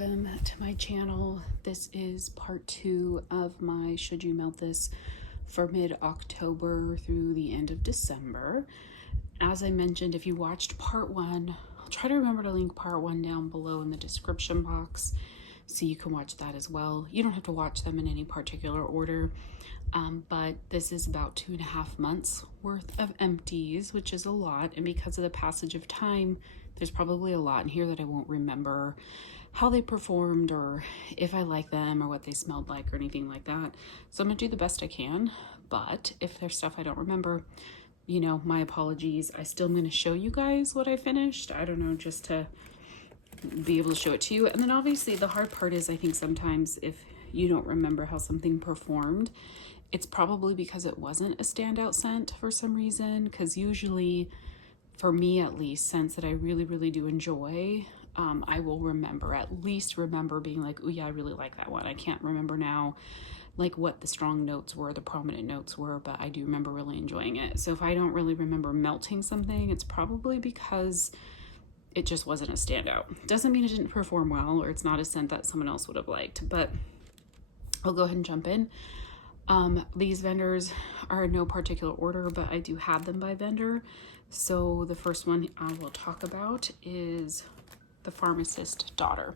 welcome to my channel. This is part 2 of my Should You Melt This for mid-October through the end of December. As I mentioned, if you watched part 1, I'll try to remember to link part 1 down below in the description box so you can watch that as well. You don't have to watch them in any particular order, but this is about 2.5 months worth of empties, which is a lot, and because of the passage of time, there's probably a lot in here that I won't remember how they performed or if I like them or what they smelled like or anything like that. So I'm gonna do the best I can, but if there's stuff I don't remember, you know, my apologies. I still am gonna show you guys what I finished. I don't know, just to be able to show it to you. And then obviously the hard part is I think sometimes if you don't remember how something performed, it's probably because it wasn't a standout scent for some reason, because usually, for me at least, scents that I really do enjoy, I will at least remember being like, oh yeah, I really like that one. I can't remember now like what the strong notes were, the prominent notes were, but I do remember really enjoying it. So if I don't really remember melting something, it's probably because it just wasn't a standout. Doesn't mean it didn't perform well or it's not a scent that someone else would have liked, but I'll go ahead and jump in. These vendors are in no particular order, but I do have them by vendor. So the first one I will talk about is the Pharmacist Daughter.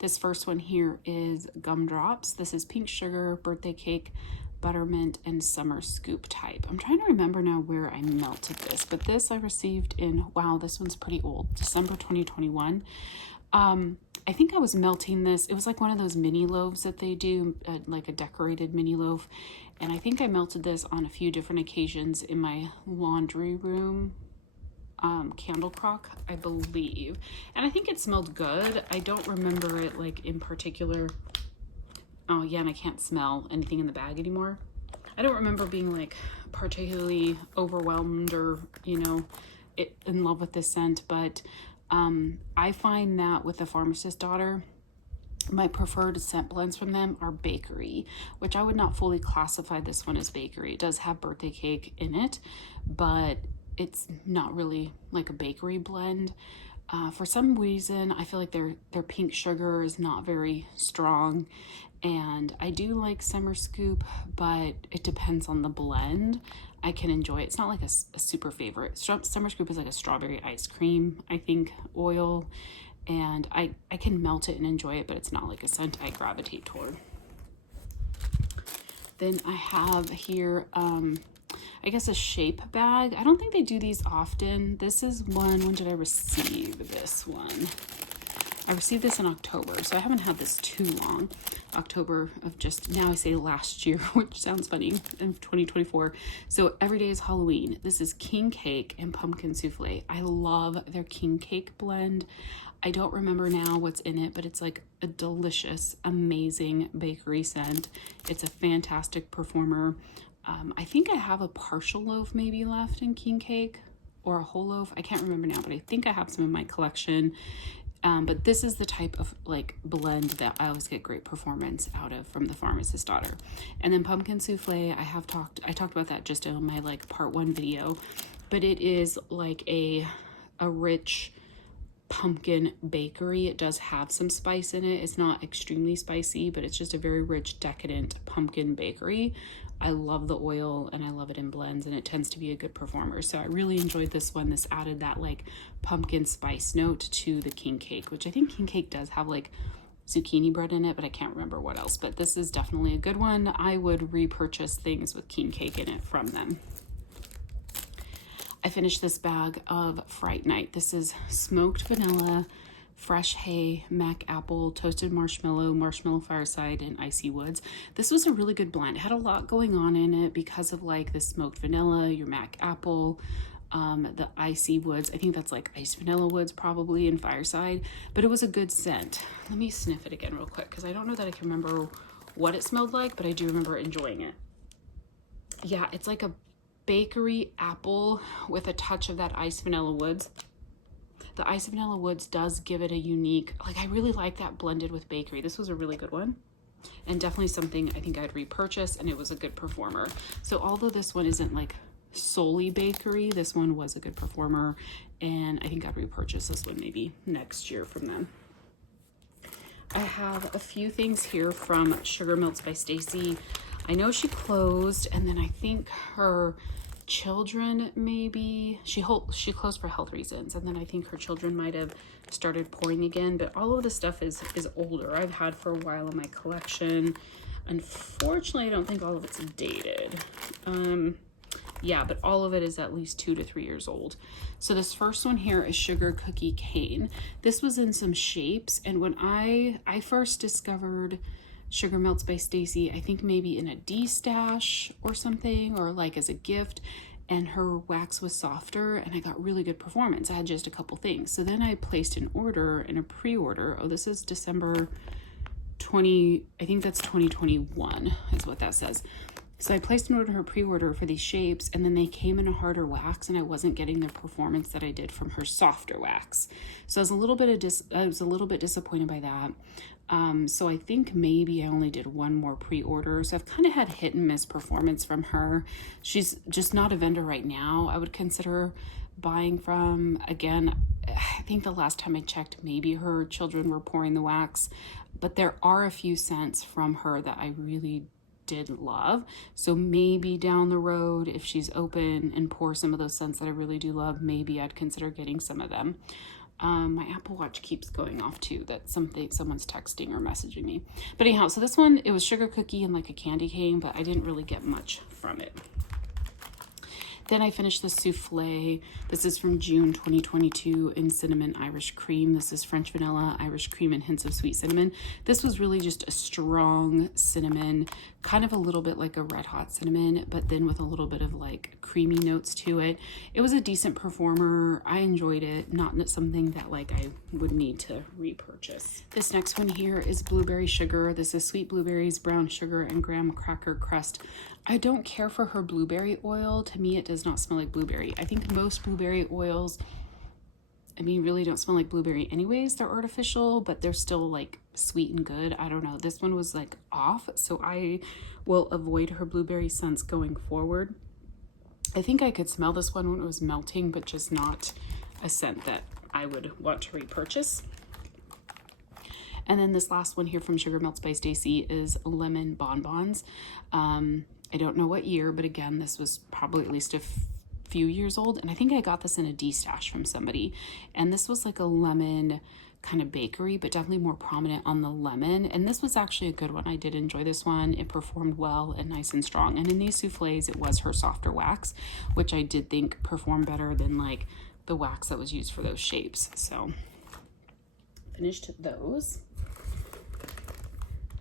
This first one here is Gumdrops. This is pink sugar, birthday cake, buttermint, and summer scoop type. I'm trying to remember now where I melted this, but this I received in, wow, this one's pretty old, December 2021. I think I was melting this. It was like one of those mini loaves that they do, like a decorated mini loaf. And I think I melted this on a few different occasions in my laundry room candle crock, I believe. And I think it smelled good. I don't remember it like in particular. Oh yeah, and I can't smell anything in the bag anymore. I don't remember being like particularly overwhelmed or, you know, in love with this scent, but I find that with the Pharmacist Daughter, my preferred scent blends from them are bakery, which I would not fully classify this one as bakery. It does have birthday cake in it, but it's not really like a bakery blend. For some reason, I feel like their pink sugar is not very strong, and I do like Summer Scoop, but it depends on the blend. I can enjoy it. It's not like a super favorite. Summer Scoop is like a strawberry ice cream, I think, oil, and I can melt it and enjoy it, but it's not like a scent I gravitate toward. Then I have here, I guess a shape bag. I don't think they do these often. This is one. When did I receive this one? I received this in October, so I haven't had this too long. October of just, now I say last year, which sounds funny, in 2024. So every day is Halloween. This is King Cake and Pumpkin Souffle. I love their King Cake blend. I don't remember now what's in it, but it's like a delicious, amazing bakery scent. It's a fantastic performer. I think I have a partial loaf maybe left in King Cake, or a whole loaf. I can't remember now, but I think I have some in my collection. But this is the type of like blend that I always get great performance out of from the Pharmacist Daughter. And then Pumpkin Souffle, I talked about that just in my like part 1 video, but it is like a rich pumpkin bakery. It does have some spice in it. It's not extremely spicy, but it's just a very rich, decadent pumpkin bakery. I love the oil and I love it in blends, and it tends to be a good performer. So I really enjoyed this one. This added that like pumpkin spice note to the King Cake, which I think King Cake does have like zucchini bread in it, but I can't remember what else. But this is definitely a good one. I would repurchase things with King Cake in it from them. I finished this bag of Fright Night. This is smoked vanilla, fresh hay, mac apple, toasted marshmallow, marshmallow fireside, and icy woods. This was a really good blend. It had a lot going on in it because of like the smoked vanilla, your mac apple, the icy woods. I think that's like iced vanilla woods probably, and fireside, but it was a good scent. Let me sniff it again real quick because I don't know that I can remember what it smelled like, but I do remember enjoying it. Yeah, it's like a bakery apple with a touch of that iced vanilla woods. The Ice Vanilla Woods does give it a unique, like I really like that blended with bakery. This was a really good one, and definitely something I think I'd repurchase, and it was a good performer. So although this one isn't like solely bakery, this one was a good performer, and I think I'd repurchase this one maybe next year from them. I have a few things here from Sugar Melts by Stacy. I know she closed, and then I think her children maybe, she closed for health reasons, and then I think her children might have started pouring again, but all of the stuff is older. I've had for a while in my collection. Unfortunately, I don't think all of it's dated. Yeah, but all of it is at least 2 to 3 years old. So this first one here is Sugar Cookie Cane. This was in some shapes, and when I first discovered Sugar Melts by Stacy, I think maybe in a D-stash or something, or like as a gift, and her wax was softer, and I got really good performance. I had just a couple things. So then I placed an order and a pre-order. Oh, this is December 20, I think that's 2021 is what that says. So I placed an order, her pre-order for these shapes, and then they came in a harder wax, and I wasn't getting the performance that I did from her softer wax. So I was a little bit disappointed by that. So I think maybe I only did one more pre-order. So I've kind of had hit and miss performance from her. She's just not a vendor right now I would consider buying from. Again, I think the last time I checked, maybe her children were pouring the wax, but there are a few scents from her that I really did love. So maybe down the road, if she's open and pours some of those scents that I really do love, maybe I'd consider getting some of them. My Apple Watch keeps going off too, that someone's texting or messaging me. But anyhow, so this one, it was sugar cookie and like a candy cane, but I didn't really get much from it. Then I finished the souffle. This is from June 2022 in cinnamon Irish cream. This is French vanilla, Irish cream, and hints of sweet cinnamon. This was really just a strong cinnamon, kind of a little bit like a red hot cinnamon, but then with a little bit of like creamy notes to it. It was a decent performer. I enjoyed it. Not something that like I would need to repurchase. This next one here is blueberry sugar. This is sweet blueberries, brown sugar, and graham cracker crust. I don't care for her blueberry oil. To me, it does not smell like blueberry. I think most blueberry oils, I mean, really don't smell like blueberry anyways. They're artificial, but they're still like sweet and good. I don't know. This one was like off, so I will avoid her blueberry scents going forward. I think I could smell this one when it was melting, but just not a scent that I would want to repurchase. And then this last one here from Sugar Melts by Stacy is lemon bonbons. I don't know what year, but again, this was probably at least a few years old. And I think I got this in a D-stash from somebody. And this was like a lemon kind of bakery, but definitely more prominent on the lemon. And this was actually a good one. I did enjoy this one. It performed well and nice and strong. And in these souffles, it was her softer wax, which I did think performed better than like the wax that was used for those shapes. So finished those.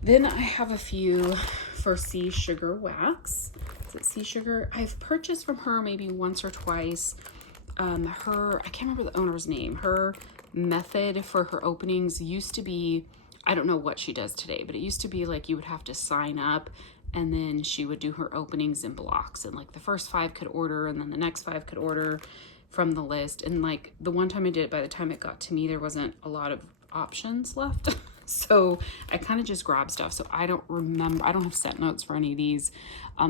Then I have a few for Sea Sugar Wax. Is it Sea Sugar? I've purchased from her maybe once or twice. I can't remember the owner's name. Her method for her openings used to be, I don't know what she does today, but it used to be like you would have to sign up and then she would do her openings in blocks, and like the first 5 could order and then the next 5 could order from the list. And like the one time I did it, by the time it got to me, there wasn't a lot of options left. So I kind of just grab stuff. So I don't remember, I don't have set notes for any of these.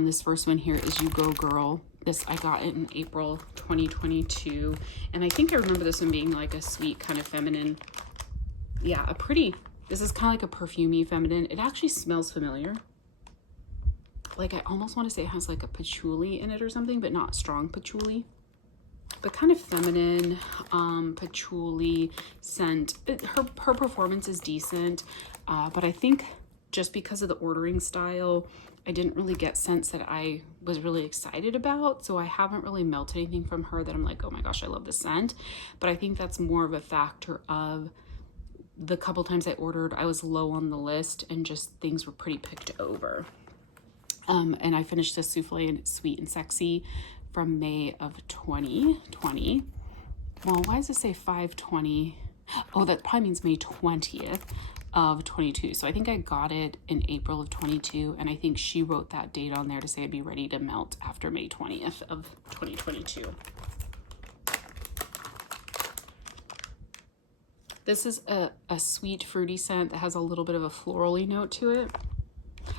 This first one here is You Go Girl. This, I got it in April 2022. And I think I remember this one being like a sweet kind of feminine. Yeah, this is kind of like a perfumey feminine. It actually smells familiar. Like I almost want to say it has like a patchouli in it or something, but not strong patchouli. But kind of feminine, patchouli scent. Her performance is decent, but I think just because of the ordering style, I didn't really get scents that I was really excited about. So I haven't really melted anything from her that I'm like, oh my gosh, I love this scent. But I think that's more of a factor of the couple times I ordered, I was low on the list and just things were pretty picked over. And I finished this souffle and it's Sweet and Sexy from May of 2020. Well, why does it say 5/20? Oh, that probably means May 20th of 22. So I think I got it in April of 22, and I think she wrote that date on there to say I'd be ready to melt after May 20th of 2022. This is a sweet fruity scent that has a little bit of a florally note to it.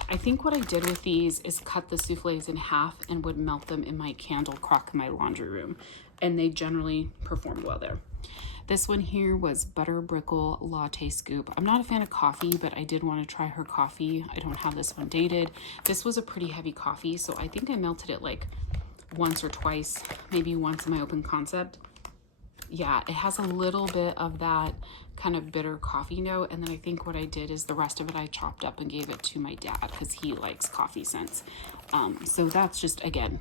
I think what I did with these is cut the souffles in half and would melt them in my candle crock in my laundry room. And they generally performed well there. This one here was Butter Brickle Latte Scoop. I'm not a fan of coffee, but I did want to try her coffee. I don't have this one dated. This was a pretty heavy coffee, so I think I melted it like once or twice, maybe once in my open concept. Yeah, it has a little bit of that kind of bitter coffee note, and then I think what I did is the rest of it I chopped up and gave it to my dad because he likes coffee scents. So that's just, again,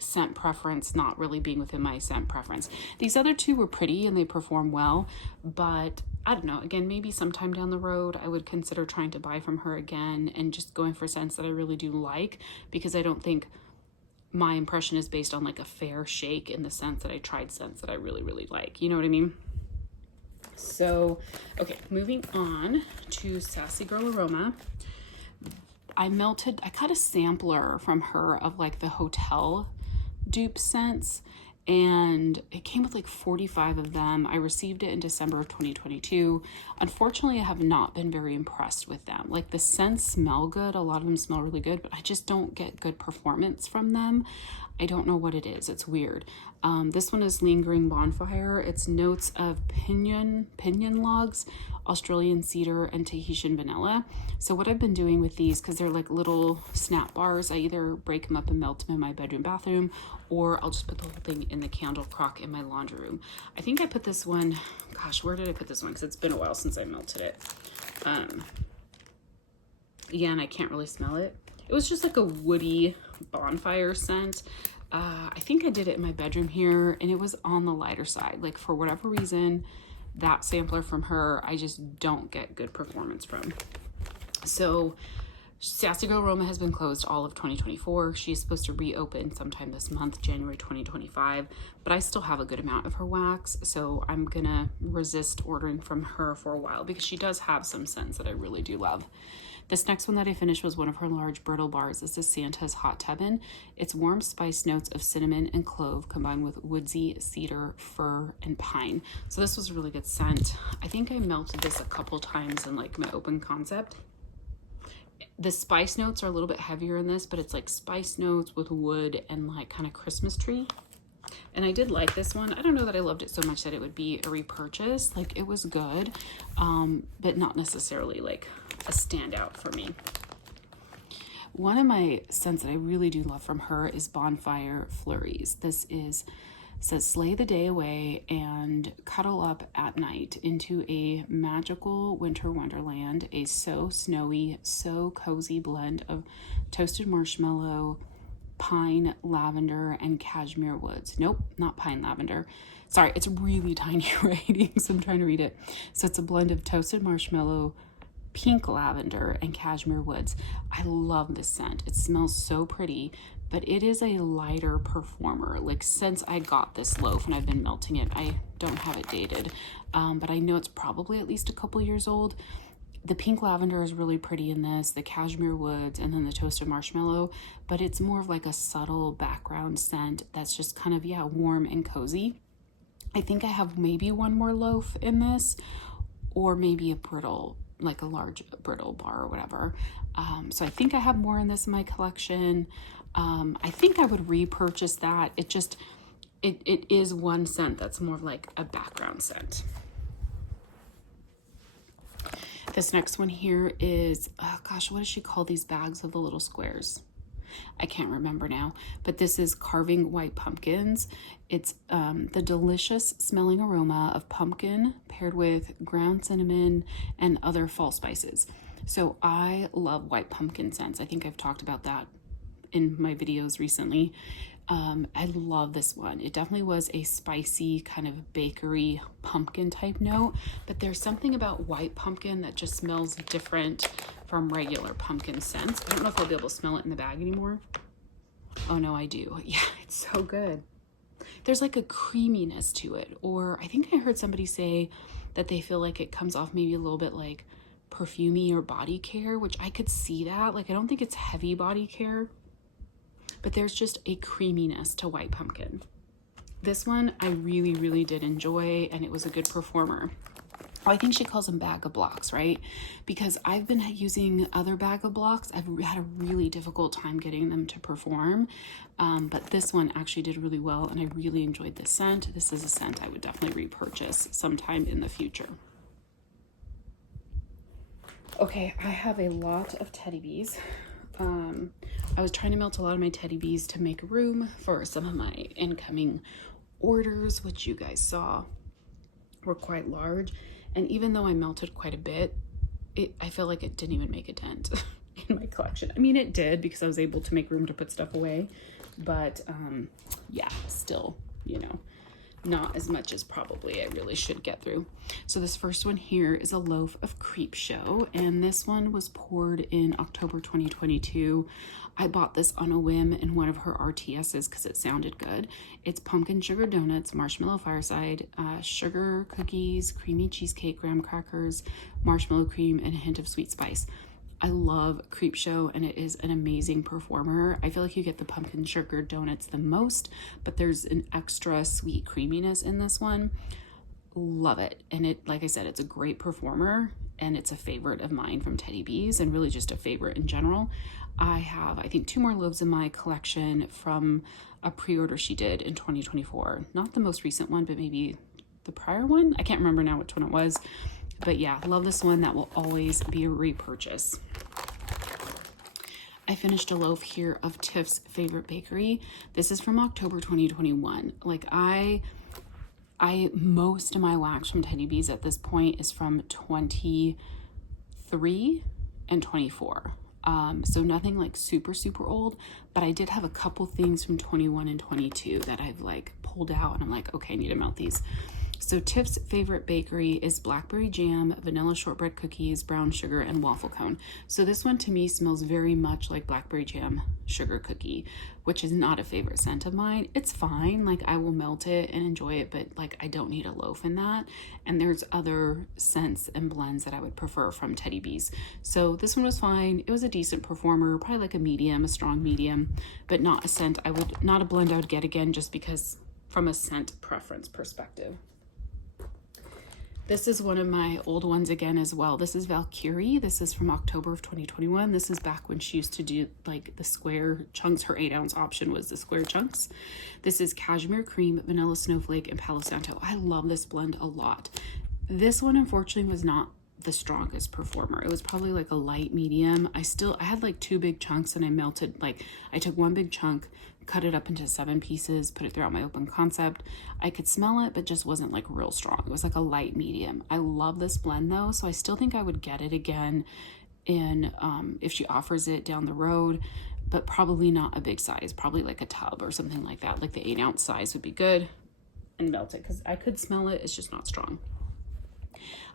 scent preference, not really being within my scent preference. These other two were pretty and they perform well, but I don't know, again, maybe sometime down the road I would consider trying to buy from her again and just going for scents that I really do like, because I don't think my impression is based on like a fair shake in the sense that I tried scents that I really, really like. You know what I mean? So, okay, moving on to Sassy Girl Aroma. I cut a sampler from her of like the hotel dupe scents, and it came with like 45 of them. I received it in December of 2022. Unfortunately, I have not been very impressed with them. Like, the scents smell good. A lot of them smell really good, but I just don't get good performance from them. I don't know what it is. It's weird. This one is Lingering Bonfire. It's notes of pinyon logs, Australian cedar, and Tahitian vanilla. So what I've been doing with these, because they're like little snap bars, I either break them up and melt them in my bedroom bathroom, or I'll just put the whole thing in the candle crock in my laundry room. I think I put this one, gosh, where did I put this one? Because it's been a while since I melted it. Yeah, and I can't really smell it. It was just like a woody bonfire scent. I think I did it in my bedroom here, and it was on the lighter side. Like, for whatever reason, that sampler from her, I just don't get good performance from. So Sassy Girl Aroma has been closed all of 2024. She's supposed to reopen sometime this month, January 2025, but I still have a good amount of her wax, so I'm gonna resist ordering from her for a while because she does have some scents that I really do love. This next one that I finished was one of her large brittle bars. This is Santa's Hot Tubbin. It's warm spice notes of cinnamon and clove combined with woodsy cedar, fir, and pine. So this was a really good scent. I think I melted this a couple times in like my open concept. The spice notes are a little bit heavier in this, but it's like spice notes with wood and like kind of Christmas tree. And I did like this one. I don't know that I loved it so much that it would be a repurchase. Like, it was good, but not necessarily like a standout for me. One of my scents that I really do love from her is Bonfire Flurries. This says slay the day away and cuddle up at night into a magical winter wonderland, a so snowy, so cozy blend of toasted marshmallow, pine, lavender, and cashmere woods. Nope, not pine lavender. Sorry, it's really tiny writing, so I'm trying to read it. So it's a blend of toasted marshmallow, pink lavender, and cashmere woods. I love this scent. It smells so pretty, but it is a lighter performer. Like, since I got this loaf and I've been melting it, I don't have it dated, but I know it's probably at least a couple years old. The pink lavender is really pretty in this, the cashmere woods, and then the toasted marshmallow, but it's more of like a subtle background scent that's just kind of, yeah, warm and cozy. I think I have maybe one more loaf in this, or maybe a brittle, like a large brittle bar or whatever. So I think I have more in this in my collection. I think I would repurchase that. It is one scent that's more of like a background scent. This next one here is, oh gosh, what does she call these bags of the little squares? I can't remember now, but this is Carving White Pumpkins. It's the delicious smelling aroma of pumpkin paired with ground cinnamon and other fall spices. So I love white pumpkin scents. I think I've talked about that in my videos recently. I love this one. It definitely was a spicy kind of bakery pumpkin type note, but there's something about white pumpkin that just smells different from regular pumpkin scents. I don't know if I'll be able to smell it in the bag anymore. Oh no, I do. Yeah, it's so good. There's like a creaminess to it, or I think I heard somebody say that they feel like it comes off maybe a little bit like perfumey or body care, which I could see that. Like, I don't think it's heavy body care, but there's just a creaminess to white pumpkin. This one I really, really did enjoy, and it was a good performer. I think she calls them bag of blocks, right? Because I've been using other bag of blocks. I've had a really difficult time getting them to perform. But this one actually did really well, and I really enjoyed this scent. This is a scent I would definitely repurchase sometime in the future. Okay, I have a lot of teddy bees. I was trying to melt a lot of my teddy bees to make room for some of my incoming orders, which you guys saw were quite large. And even though I melted quite a bit, I feel like it didn't even make a dent in my collection. I mean, it did because I was able to make room to put stuff away. But yeah, still, you know, not as much as probably I really should get through. So this first one here is a loaf of Creep Show, and this one was poured in October 2022. I bought this on a whim in one of her RTSs because it sounded good. It's pumpkin sugar donuts, marshmallow fireside, sugar cookies, creamy cheesecake, graham crackers, marshmallow cream, and a hint of sweet spice. I love Creep Show, and it is an amazing performer. I feel like you get the pumpkin sugar donuts the most, but there's an extra sweet creaminess in this one. Love it. And it, like I said, it's a great performer, and it's a favorite of mine from Teddy Bees, and really just a favorite in general. I have, I think, 2 more loaves in my collection from a pre-order she did in 2024. Not the most recent one, but maybe the prior one. I can't remember now which one it was. But yeah, love this one. That will always be a repurchase. I finished a loaf here of Tiff's Favorite Bakery. This is from October 2021. Like I most of my wax from Teddy Bees at this point is from 23 and 24. So nothing like super old, but I did have a couple things from 21 and 22 that I've like pulled out, and I'm like, okay, I need to melt these. So Tiff's Favorite Bakery is blackberry jam, vanilla shortbread cookies, brown sugar, and waffle cone. So this one to me smells very much like blackberry jam sugar cookie, which is not a favorite scent of mine. It's fine, like I will melt it and enjoy it, but like I don't need a loaf in that. And there's other scents and blends that I would prefer from Teddy Bees. So this one was fine. It was a decent performer, probably like a medium, a strong medium, but not a scent I would, not a blend I would get again just because from a scent preference perspective. This is one of my old ones again as well. This is Valkyrie. This is from October of 2021. This is back when she used to do like the square chunks. Her 8-ounce option was the square chunks. This is cashmere cream, vanilla snowflake, and Palo Santo. I love this blend a lot. This one unfortunately was not the strongest performer. It was probably like a light medium. I had like 2 big chunks, and I melted, like I took 1 big chunk, cut it up into 7 pieces, put it throughout my open concept. I could smell it, but just wasn't like real strong. It was like a light medium. I love this blend though, so I still think I would get it again in if she offers it down the road, but probably not a big size, probably like a tub or something like that. Like the 8-ounce size would be good, and melt it because I could smell it. It's just not strong.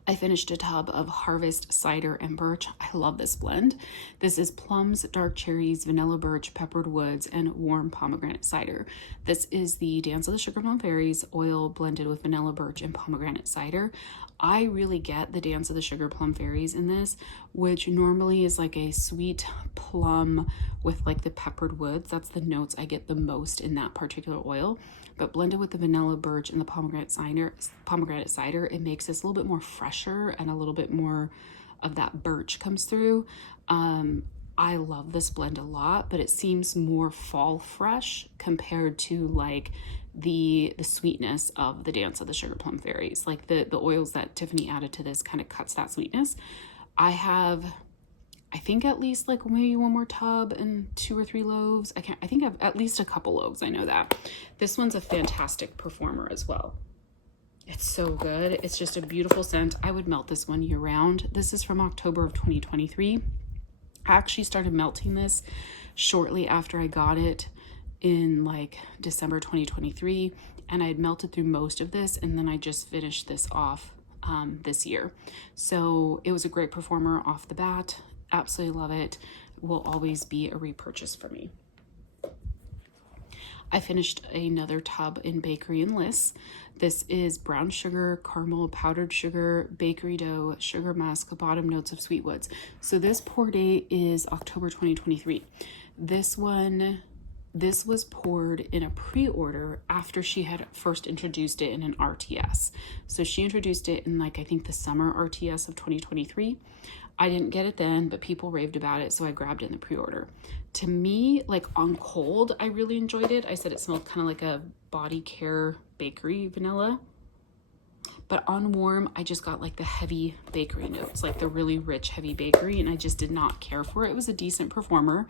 I finished a tub of Harvest Cider and Birch. I love this blend. This is plums, dark cherries, vanilla birch, peppered woods, and warm pomegranate cider. This is the Dance of the Sugar Plum Fairies oil blended with vanilla birch and pomegranate cider. I really get the Dance of the Sugar Plum Fairies in this, which normally is like a sweet plum with like the peppered woods. That's the notes I get the most in that particular oil. But blended with the vanilla birch and the pomegranate cider, it makes this a little bit more fresher, and a little bit more of that birch comes through. I love this blend a lot, but it seems more fall fresh compared to like the sweetness of the Dance of the Sugar Plum Fairies. Like the oils that Tiffany added to this kind of cuts that sweetness. I think at least like maybe 1 more tub and 2 or 3 loaves. I think I've at least a couple loaves. I know that. This one's a fantastic performer as well. It's so good. It's just a beautiful scent. I would melt this one year round. This is from October of 2023. I actually started melting this shortly after I got it in like December 2023, and I had melted through most of this, and then I just finished this off this year. So it was a great performer off the bat. Absolutely love it. Will always be a repurchase for me. I finished another tub in Bakery and Liss. This is brown sugar, caramel, powdered sugar, bakery dough, sugar musk, bottom notes of sweet woods. So this pour date is October 2023. This one This was poured in a pre-order after she had first introduced it in an RTS. So she introduced it in like, I think the summer RTS of 2023. I didn't get it then, but people raved about it, so I grabbed it in the pre-order. To me, like on cold, I really enjoyed it. I said it smelled kind of like a body care bakery vanilla. But on warm, I just got like the heavy bakery notes, like the really rich, heavy bakery, and I just did not care for it. It was a decent performer,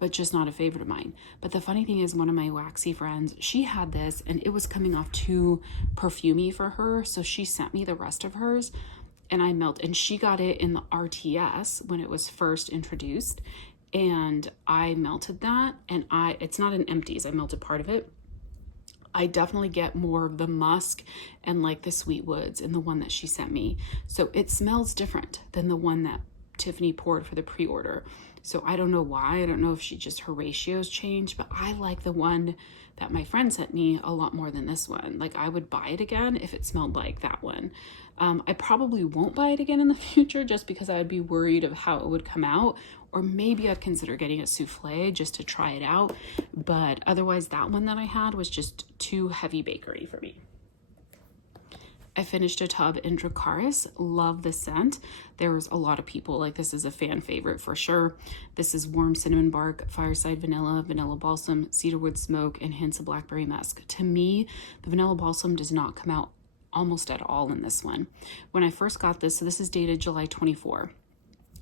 but just not a favorite of mine. But the funny thing is, one of my waxy friends, she had this and it was coming off too perfumey for her, so she sent me the rest of hers and I melted, and she got it in the RTS when it was first introduced, and I melted that, and it's not in empties, I melted part of it. I definitely get more of the musk and like the sweet woods in the one that she sent me. So it smells different than the one that Tiffany poured for the pre-order. So I don't know why. I don't know if her ratios changed, but I like the one that my friend sent me a lot more than this one. Like I would buy it again if it smelled like that one. I probably won't buy it again in the future just because I'd be worried of how it would come out, or maybe I'd consider getting a souffle just to try it out. But otherwise, that one that I had was just too heavy bakery for me. I finished a tub in Dracarys. Love the scent. There was a lot of people, like this is a fan favorite for sure. This is warm cinnamon bark, fireside vanilla, vanilla balsam, cedarwood smoke, and hints of blackberry musk. To me, the vanilla balsam does not come out almost at all in this one. When I first got this, so this is dated July 24.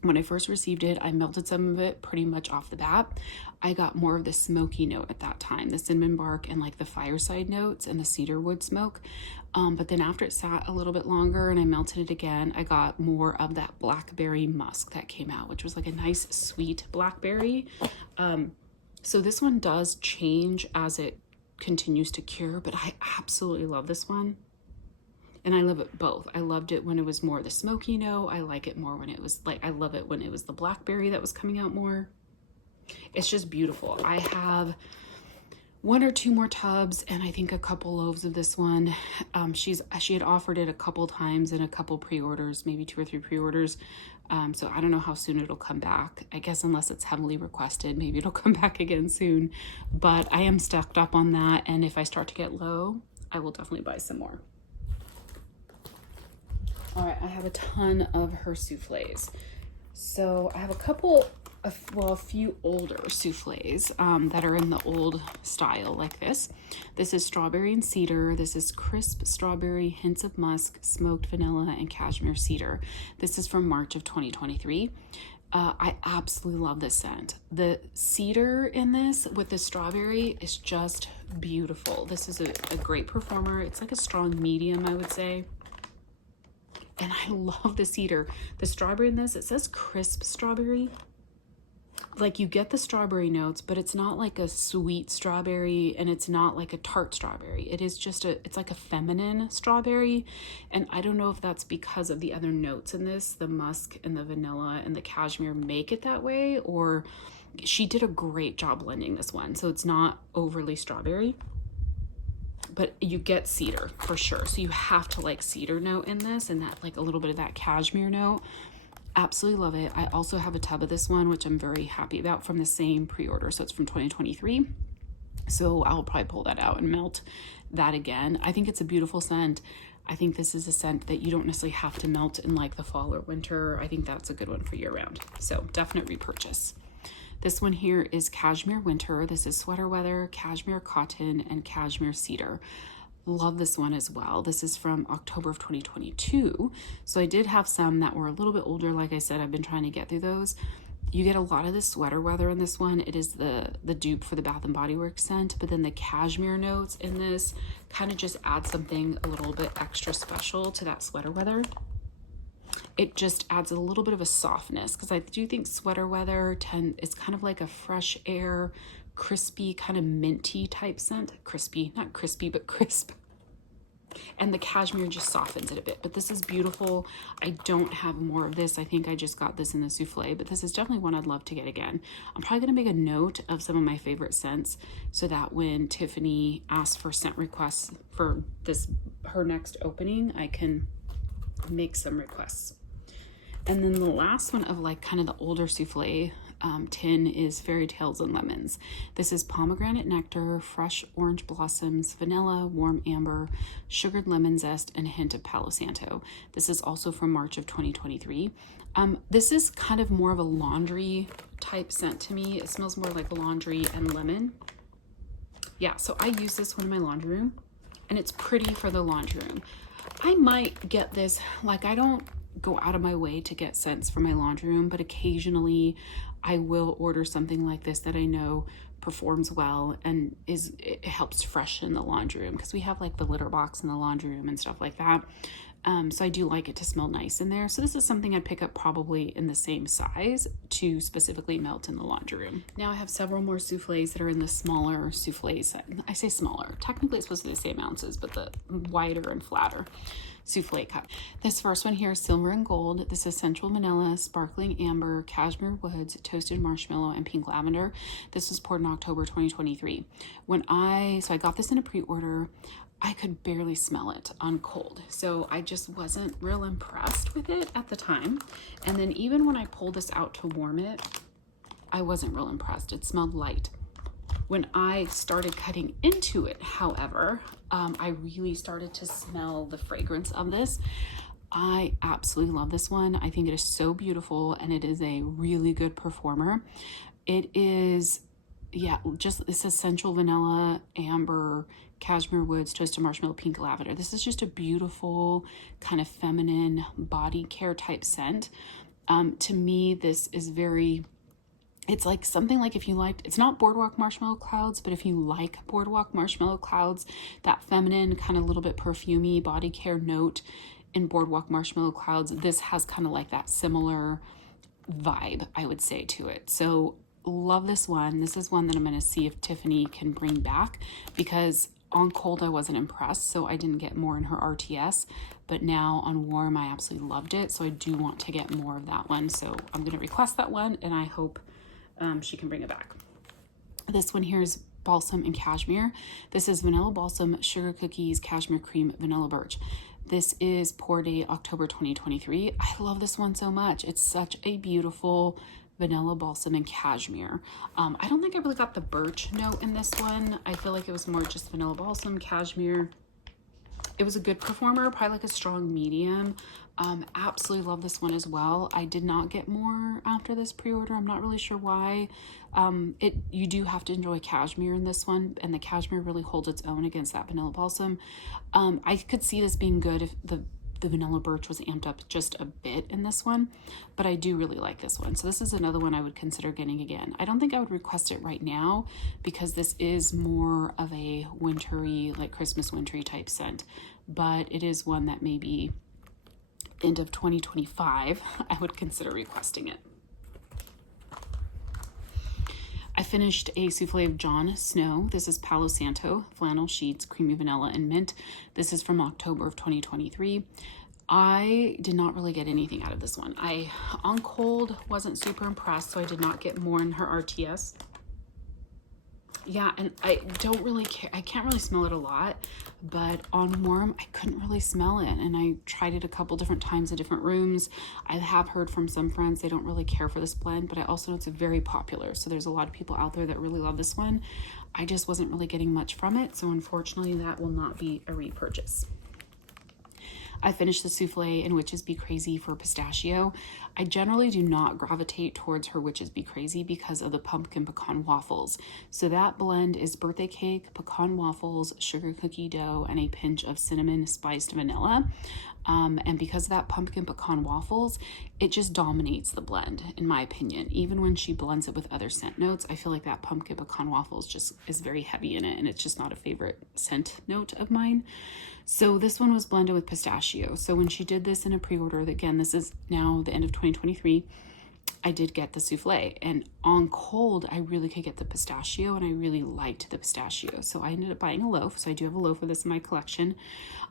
When I first received it, I melted some of it pretty much off the bat. I got more of the smoky note at that time, the cinnamon bark and like the fireside notes and the cedar wood smoke. But then after it sat a little bit longer and I melted it again, I got more of that blackberry musk that came out, which was like a nice sweet blackberry. So this one does change as it continues to cure, but I absolutely love this one. And I love it both. I loved it when it was more the smoky note. I like it more when it was like, I love it when it was the blackberry that was coming out more. It's just beautiful. I have 1 or 2 more tubs and I think a couple loaves of this one. She had offered it a couple times in a couple pre-orders, maybe 2 or 3 pre-orders. So I don't know how soon it'll come back. I guess unless it's heavily requested, maybe it'll come back again soon. But I am stocked up on that. And if I start to get low, I will definitely buy some more. All right, I have a ton of her souffles. So I have a few older souffles that are in the old style like this. This is strawberry and cedar. This is crisp strawberry, hints of musk, smoked vanilla, and cashmere cedar. This is from March of 2023. I absolutely love this scent. The cedar in this with the strawberry is just beautiful. This is a great performer. It's like a strong medium, I would say. And I love the cedar. The strawberry in this, it says crisp strawberry. Like you get the strawberry notes, but it's not like a sweet strawberry and it's not like a tart strawberry. It is just it's like a feminine strawberry. And I don't know if that's because of the other notes in this, the musk and the vanilla and the cashmere make it that way, or she did a great job blending this one. So it's not overly strawberry, but you get cedar for sure. So you have to like cedar note in this and that like a little bit of that cashmere note. Absolutely love it. I also have a tub of this one, which I'm very happy about from the same pre-order. So it's from 2023. So I'll probably pull that out and melt that again. I think it's a beautiful scent. I think this is a scent that you don't necessarily have to melt in like the fall or winter. I think that's a good one for year round. So definite repurchase. This one here is Cashmere Winter. This is sweater weather, cashmere cotton, and cashmere cedar. Love this one as well. This is from October of 2022. So I did have some that were a little bit older. Like I said, I've been trying to get through those. You get a lot of the sweater weather in this one. It is the dupe for the Bath & Body Works scent, but then the cashmere notes in this kind of just add something a little bit extra special to that sweater weather. It just adds a little bit of a softness because I do think sweater weather is kind of like a fresh air, crispy, kind of minty type scent. Crispy, not crispy, but crisp. And the cashmere just softens it a bit, but this is beautiful. I don't have more of this. I think I just got this in the souffle, but this is definitely one I'd love to get again. I'm probably going to make a note of some of my favorite scents so that when Tiffany asks for scent requests for her next opening, I can make some requests. And then the last one of like kind of the older souffle tin is Fairy Tales and Lemons. This is pomegranate nectar, fresh orange blossoms, vanilla, warm amber, sugared lemon zest, and a hint of Palo Santo. This is also from March of 2023. This is kind of more of a laundry type scent to me. It smells more like laundry and lemon. Yeah, so I use this one in my laundry room, and it's pretty for the laundry room. I might get this, like I don't go out of my way to get scents for my laundry room, but occasionally I will order something like this that I know performs well and it helps freshen the laundry room, because we have like the litter box in the laundry room and stuff like that. So I do like it to smell nice in there. So this is something I'd pick up probably in the same size to specifically melt in the laundry room. Now I have several more souffles that are in the smaller souffles. I say smaller, technically it's supposed to be the same ounces, but the wider and flatter souffle cup. This first one here is silver and gold. This is sensual vanilla, sparkling amber, cashmere woods, toasted marshmallow, and pink lavender. This was poured in October 2023. So I got this in a pre-order. I could barely smell it on cold, so I just wasn't real impressed with it at the time. And then even when I pulled this out to warm it, I wasn't real impressed. It smelled light. When I started cutting into it, however, I really started to smell the fragrance of this. I absolutely love this one. I think it is so beautiful, and it is a really good performer. It is, yeah, just this essential vanilla, amber, cashmere woods, toasted marshmallow, pink lavender. This is just a beautiful kind of feminine body care type scent. To me, this is very, it's like something like if you liked, it's not Boardwalk Marshmallow Clouds, but if you like Boardwalk Marshmallow Clouds, that feminine kind of little bit perfumey body care note in Boardwalk Marshmallow Clouds, this has kind of like that similar vibe, I would say, to it. So love this one. This is one that I'm going to see if Tiffany can bring back, because on cold I wasn't impressed, so I didn't get more in her RTS, but now on warm I absolutely loved it, so I do want to get more of that one. So I'm going to request that one, and I hope she can bring it back. This one here is balsam and cashmere. This is vanilla balsam, sugar cookies, cashmere cream, vanilla birch. This is pour date October 2023. I love this one so much. It's such a beautiful vanilla balsam and cashmere. I don't think I really got the birch note in this one. I feel like it was more just vanilla balsam, cashmere. It was a good performer, probably like a strong medium. Absolutely love this one as well. I did not get more after this pre-order. I'm not really sure why. You do have to enjoy cashmere in this one, and the cashmere really holds its own against that vanilla balsam. I could see this being good if the vanilla birch was amped up just a bit in this one, but I do really like this one. So this is another one I would consider getting again. I don't think I would request it right now, because this is more of a wintry, like Christmas wintry type scent, but it is one that maybe end of 2025 I would consider requesting it. I finished a souffle of Jon Snow. This is Palo Santo, flannel sheets, creamy vanilla, and mint. This is from October of 2023. I did not really get anything out of this one. On cold, wasn't super impressed, so I did not get more in her RTS. Yeah, and I don't really care. I can't really smell it a lot, but on warm, I couldn't really smell it. And I tried it a couple different times in different rooms. I have heard from some friends they don't really care for this blend, but I also know it's very popular. So there's a lot of people out there that really love this one. I just wasn't really getting much from it. So unfortunately, that will not be a repurchase. I finished the souffle in Witches Be Crazy for pistachio. I generally do not gravitate towards her Witches Be Crazy because of the pumpkin pecan waffles. So that blend is birthday cake, pecan waffles, sugar cookie dough, and a pinch of cinnamon spiced vanilla. And because of that pumpkin pecan waffles, it just dominates the blend, in my opinion. Even when she blends it with other scent notes, I feel like that pumpkin pecan waffles just is very heavy in it, and it's just not a favorite scent note of mine. So this one was blended with pistachio. So when she did this in a pre-order, again, this is now the end of 2023, I did get the souffle, and on cold, I really could get the pistachio, and I really liked the pistachio. So I ended up buying a loaf. So I do have a loaf of this in my collection.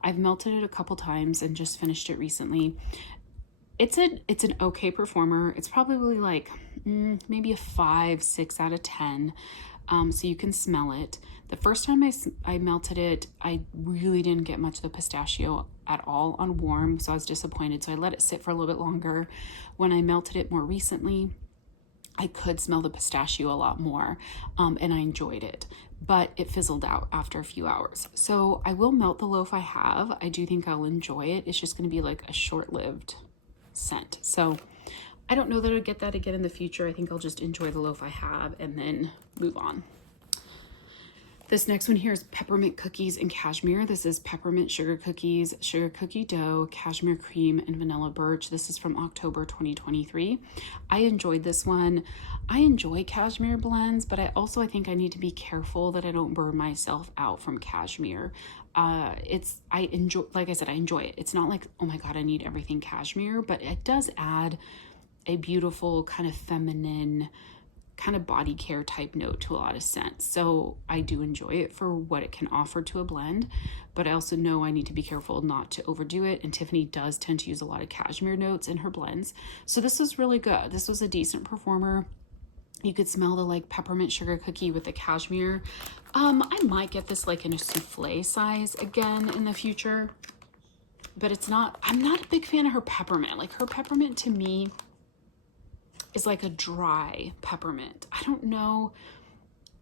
I've melted it a couple times and just finished it recently. It's an okay performer. It's probably like maybe a 5, 6 out of 10. So you can smell it. The first time I melted it, I really didn't get much of the pistachio at all on warm, so I was disappointed. So I let it sit for a little bit longer. When I melted it more recently, I could smell the pistachio a lot more, and I enjoyed it, but it fizzled out after a few hours. So I will melt the loaf I have. I do think I'll enjoy it. It's just going to be like a short-lived scent. So I don't know that I'll get that again in the future. I think I'll just enjoy the loaf I have and then move on. This next one here is peppermint cookies and cashmere. This is peppermint sugar cookies, sugar cookie dough, cashmere cream, and vanilla birch. This is from October 2023. I enjoyed this one. I enjoy cashmere blends, but I think I need to be careful that I don't burn myself out from cashmere. I enjoy, like I said, I enjoy it. It's not like, oh my God, I need everything cashmere, but it does add a beautiful kind of feminine kind of body care type note to a lot of scents. So I do enjoy it for what it can offer to a blend, but I also know I need to be careful not to overdo it. And Tiffany does tend to use a lot of cashmere notes in her blends. So this is really good. This was a decent performer. You could smell the like peppermint sugar cookie with the cashmere. I might get this like in a souffle size again in the future, but I'm not a big fan of her peppermint. Like her peppermint to me is like a dry peppermint. I don't know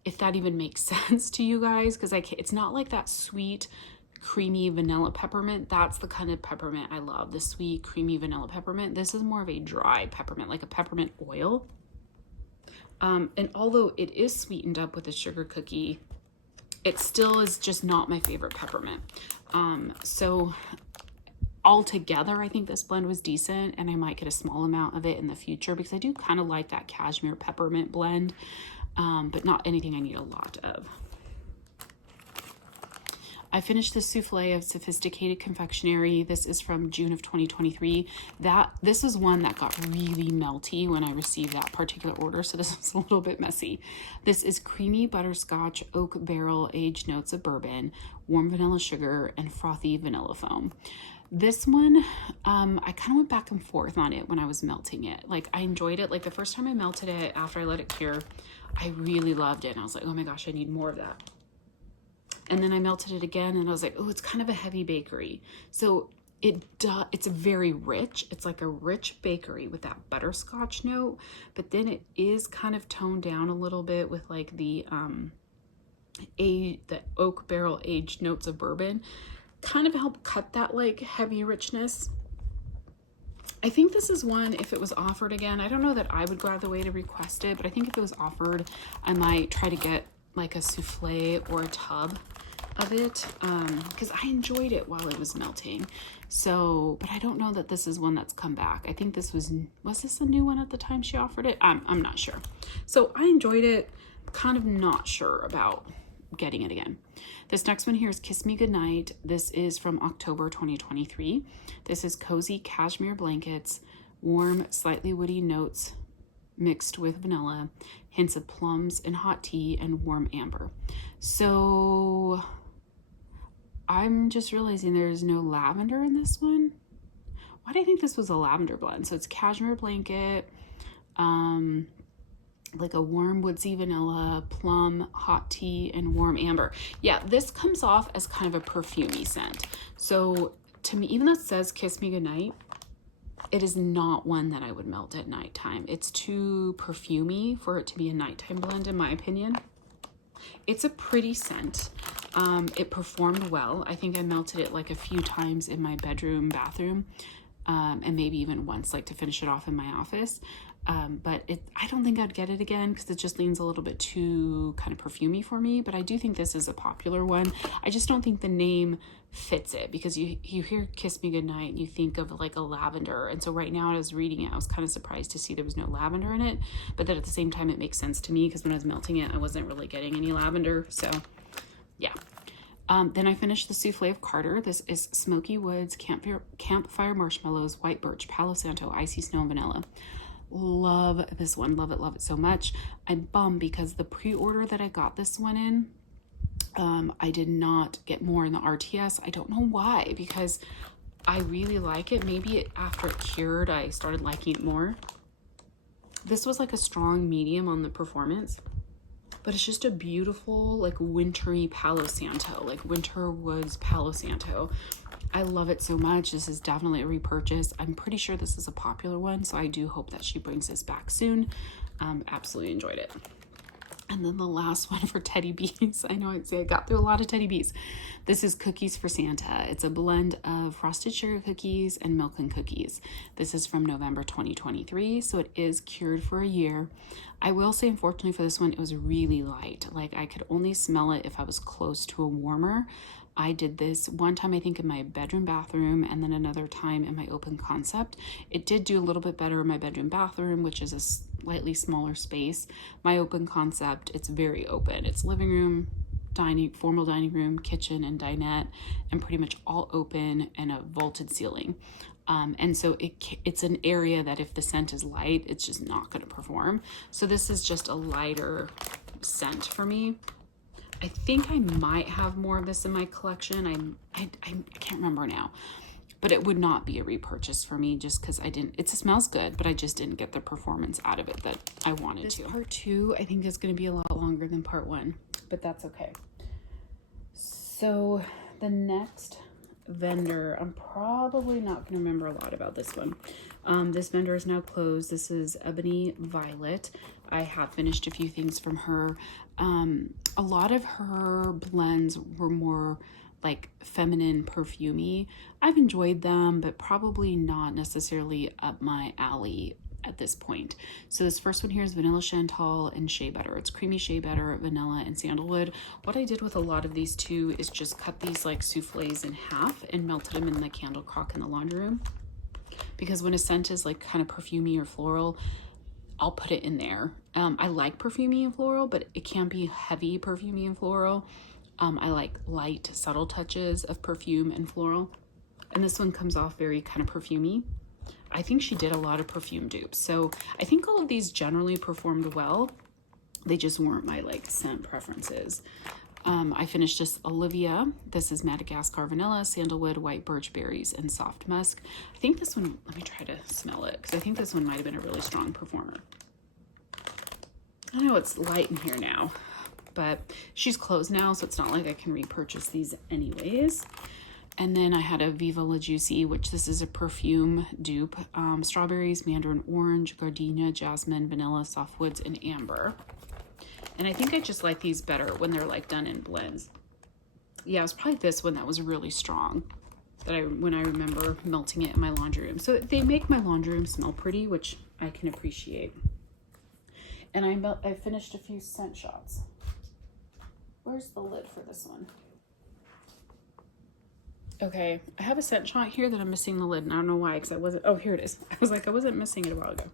if that even makes sense to you guys, because it's not like that sweet, creamy vanilla peppermint. That's the kind of peppermint I love, the sweet, creamy vanilla peppermint. This is more of a dry peppermint, like a peppermint oil. And although it is sweetened up with a sugar cookie, it still is just not my favorite peppermint. So altogether, I think this blend was decent, and I might get a small amount of it in the future because I do kind of like that cashmere peppermint blend, but not anything I need a lot of. I finished the souffle of Sophisticated Confectionery. This is from June of 2023. This is one that got really melty when I received that particular order, so this is a little bit messy. This is creamy butterscotch, oak barrel aged notes of bourbon, warm vanilla sugar, and frothy vanilla foam. This one, I kind of went back and forth on it when I was melting it. Like I enjoyed it. Like the first time I melted it after I let it cure, I really loved it. And I was like, oh my gosh, I need more of that. And then I melted it again and I was like, oh, it's kind of a heavy bakery. So it's very rich. It's like a rich bakery with that butterscotch note, but then it is kind of toned down a little bit with like the oak barrel aged notes of bourbon. Kind of help cut that like heavy richness. I think this is one, if it was offered again, I don't know that I would go out of the way to request it, but I think if it was offered, I might try to get like a souffle or a tub of it, because I enjoyed it while it was melting. So, but I don't know that this is one that's come back. I think this was this a new one at the time she offered it? I'm not sure. So I enjoyed it, kind of not sure about getting it again. This next one here is Kiss Me Goodnight. This is from October 2023. This is cozy cashmere blankets, warm, slightly woody notes mixed with vanilla, hints of plums and hot tea, and warm amber. So I'm just realizing there's no lavender in this one. Why do I think this was a lavender blend? So it's cashmere blanket, like a warm woodsy vanilla, plum, hot tea, and warm amber. Yeah, this comes off as kind of a perfumey scent. So to me, even though it says Kiss Me Goodnight, it is not one that I would melt at nighttime. It's too perfumey for it to be a nighttime blend, in my opinion. It's a pretty scent. It performed well. I think I melted it like a few times in my bedroom, bathroom, and maybe even once, like to finish it off in my office. But I don't think I'd get it again because it just leans a little bit too kind of perfumey for me. But I do think this is a popular one. I just don't think the name fits it, because you hear Kiss Me Goodnight and you think of like a lavender. And so right now, as I was reading it, I was kind of surprised to see there was no lavender in it. But then at the same time, it makes sense to me because when I was melting it, I wasn't really getting any lavender. So yeah. Then I finished the souffle of Carter. This is Smoky Woods, Campfire Marshmallows, White Birch, Palo Santo, Icy Snow, and Vanilla. Love this one. Love it so much. I'm bummed because the pre-order that I got this one in, I did not get more in the RTS. I don't know why, because I really like it. Maybe after it cured, I started liking it more. This was like a strong medium on the performance, but it's just a beautiful, like wintry Palo Santo, like winter woods Palo Santo. I love it so much. This is definitely a repurchase. I'm pretty sure this is a popular one, so I do hope that she brings this back soon. Absolutely enjoyed it. And then the last one for teddy bees. I know I'd say I got through a lot of teddy bees. This is Cookies for Santa. It's a blend of frosted sugar cookies and milk and cookies. This is from November 2023, so it is cured for a year. I will say, unfortunately for this one, it was really light. Like, I could only smell it if I was close to a warmer. I did this one time, I think, in my bedroom bathroom, and then another time in my open concept. It did do a little bit better in my bedroom bathroom, which is a slightly smaller space. My open concept, it's very open. It's living room, dining, formal dining room, kitchen, and dinette, and pretty much all open and a vaulted ceiling. And so it's an area that if the scent is light, it's just not going to perform. So this is just a lighter scent for me. I think I might have more of this in my collection. I can't remember now, but it would not be a repurchase for me just because it smells good, but I just didn't get the performance out of it that I wanted to. Part 2, I think, is going to be a lot longer than part 1, but that's okay. So the next vendor, I'm probably not going to remember a lot about this one. This vendor is now closed. This is Ebony Violet. I have finished a few things from her. A lot of her blends were more like feminine, perfumey. I've enjoyed them, but probably not necessarily up my alley at this point. So this first one here is Vanilla Chantal and Shea Butter. It's creamy shea butter, vanilla, and sandalwood. What I did with a lot of these two is just cut these like souffles in half and melted them in the candle crock in the laundry room. Because when a scent is like kind of perfumey or floral, I'll put it in there. I like perfumey and floral, but it can be heavy perfumey and floral. I like light, subtle touches of perfume and floral. And this one comes off very kind of perfumey. I think she did a lot of perfume dupes. So I think all of these generally performed well. They just weren't my like scent preferences. I finished this Olivia. This is Madagascar Vanilla, Sandalwood, White Birch Berries, and Soft Musk. I think this one, let me try to smell it, because I think this one might have been a really strong performer. I know it's light in here now, but she's closed now, so it's not like I can repurchase these anyways. And then I had a Viva La Juicy, which this is a perfume dupe. Strawberries, mandarin orange, gardenia, jasmine, vanilla, softwoods, and amber. And I think I just like these better when they're like done in blends. Yeah, it was probably this one that was really strong when I remember melting it in my laundry room. So they make my laundry room smell pretty, which I can appreciate. And I finished a few scent shots. Where's the lid for this one? Okay, I have a scent shot here that I'm missing the lid, and I don't know why, because I wasn't, oh, here it is. I was like, I wasn't missing it a while ago.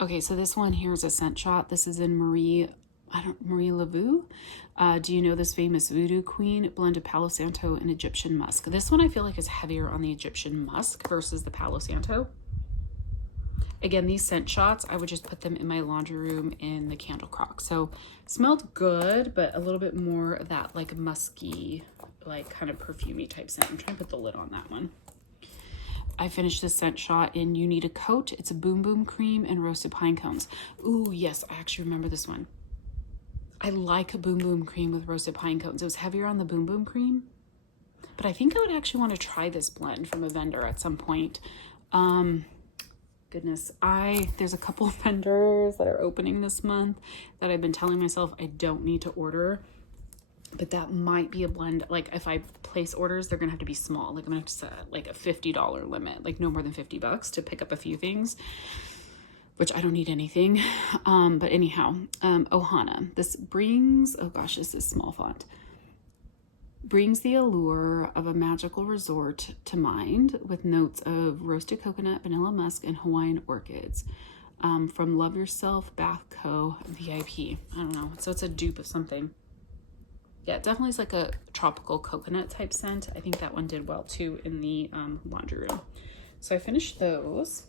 Okay, so this one here is a scent shot. This is in Marie Laveau. Do you know this famous voodoo queen? Blend of Palo Santo and Egyptian musk. This one I feel like is heavier on the Egyptian musk versus the Palo Santo. Again, these scent shots, I would just put them in my laundry room in the candle crock. So smelled good, but a little bit more of that like musky, like kind of perfumey type scent. I'm trying to put the lid on that one. I finished this scent shot in You Need a Coat. It's a Boom Boom Cream and Roasted Pine Cones. Ooh, yes, I actually remember this one. I like a Boom Boom Cream with Roasted Pine Cones. It was heavier on the Boom Boom Cream, but I think I would actually want to try this blend from a vendor at some point. Goodness, there's a couple of vendors that are opening this month that I've been telling myself I don't need to order, but that might be a blend. Like if I place orders, they're gonna have to be small. Like I'm gonna have to set like a $50 limit, like no more than 50 bucks to pick up a few things, which I don't need anything. But anyhow, Ohana, this brings, oh gosh, this is small font. Brings the allure of a magical resort to mind with notes of roasted coconut, vanilla musk, and Hawaiian orchids. From Love Yourself Bath Co. VIP. I don't know. So it's a dupe of something. Yeah, it definitely is like a tropical coconut type scent. I think that one did well too in the laundry room. So I finished those.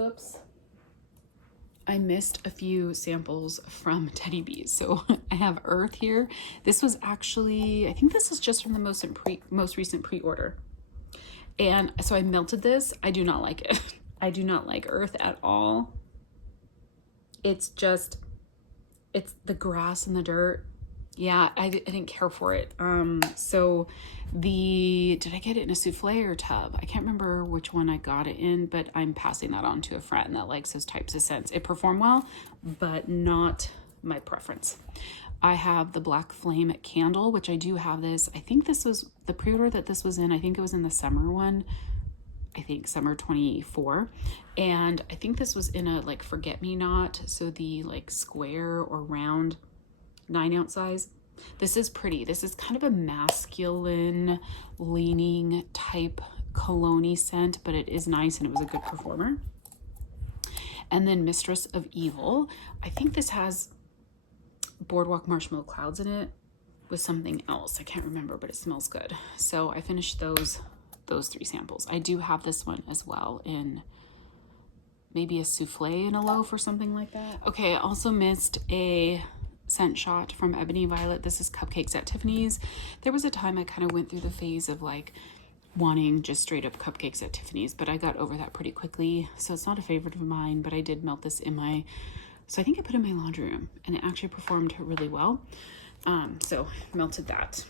Oops. I missed a few samples from Teddy Bees. So I have Earth here. This was actually, I think this is just from the most recent pre-order. And so I melted this. I do not like it. I do not like Earth at all. It's the grass and the dirt. Yeah, I didn't care for it. So did I get it in a souffle or tub? I can't remember which one I got it in, but I'm passing that on to a friend that likes those types of scents. It performed well, but not my preference. I have the Black Flame candle, which I do have this. I think this was the pre-order that this was in. I think it was in the summer one. I think summer 24. And I think this was in a like forget-me-not. So the like square or round 9-ounce size. This is pretty. This is kind of a masculine leaning type cologne scent, but it is nice and it was a good performer. And then Mistress of Evil. I think this has Boardwalk Marshmallow Clouds in it with something else. I can't remember, but it smells good. So I finished those 3 samples. I do have this one as well in maybe a souffle in a loaf or something like that. Okay, I also missed a scent shot from Ebony Violet. This is Cupcakes at Tiffany's. There was a time I kind of went through the phase of like wanting just straight up cupcakes at Tiffany's, but I got over that pretty quickly. So it's not a favorite of mine, but I did melt this in my, so I think I put it in my laundry room and it actually performed really well. So melted that.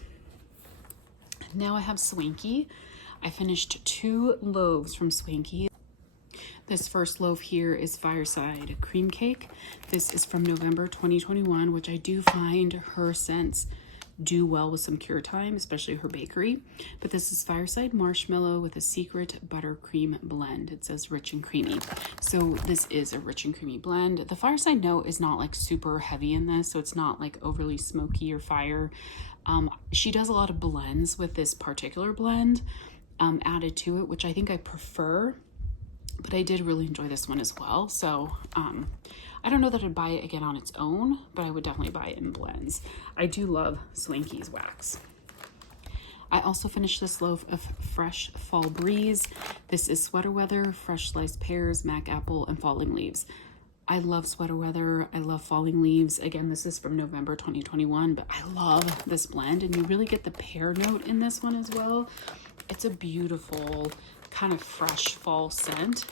Now I have Swanky. I finished 2 loaves from Swanky. This first loaf here is Fireside Cream Cake. This is from November 2021, which I do find her scents do well with some cure time, especially her bakery. But this is Fireside Marshmallow with a secret buttercream blend. It says rich and creamy. So this is a rich and creamy blend. The Fireside note is not like super heavy in this, so it's not like overly smoky or fire. She does a lot of blends with this particular blend added to it, which I think I prefer. But I did really enjoy this one as well. So I don't know that I'd buy it again on its own, but I would definitely buy it in blends. I do love Swanky's wax. I also finished this loaf of Fresh Fall Breeze. This is Sweater Weather, Fresh Sliced Pears, Mac Apple, and Falling Leaves. I love Sweater Weather. I love Falling Leaves. Again, this is from November 2021, but I love this blend, and you really get the pear note in this one as well. It's a beautiful kind of fresh fall scent,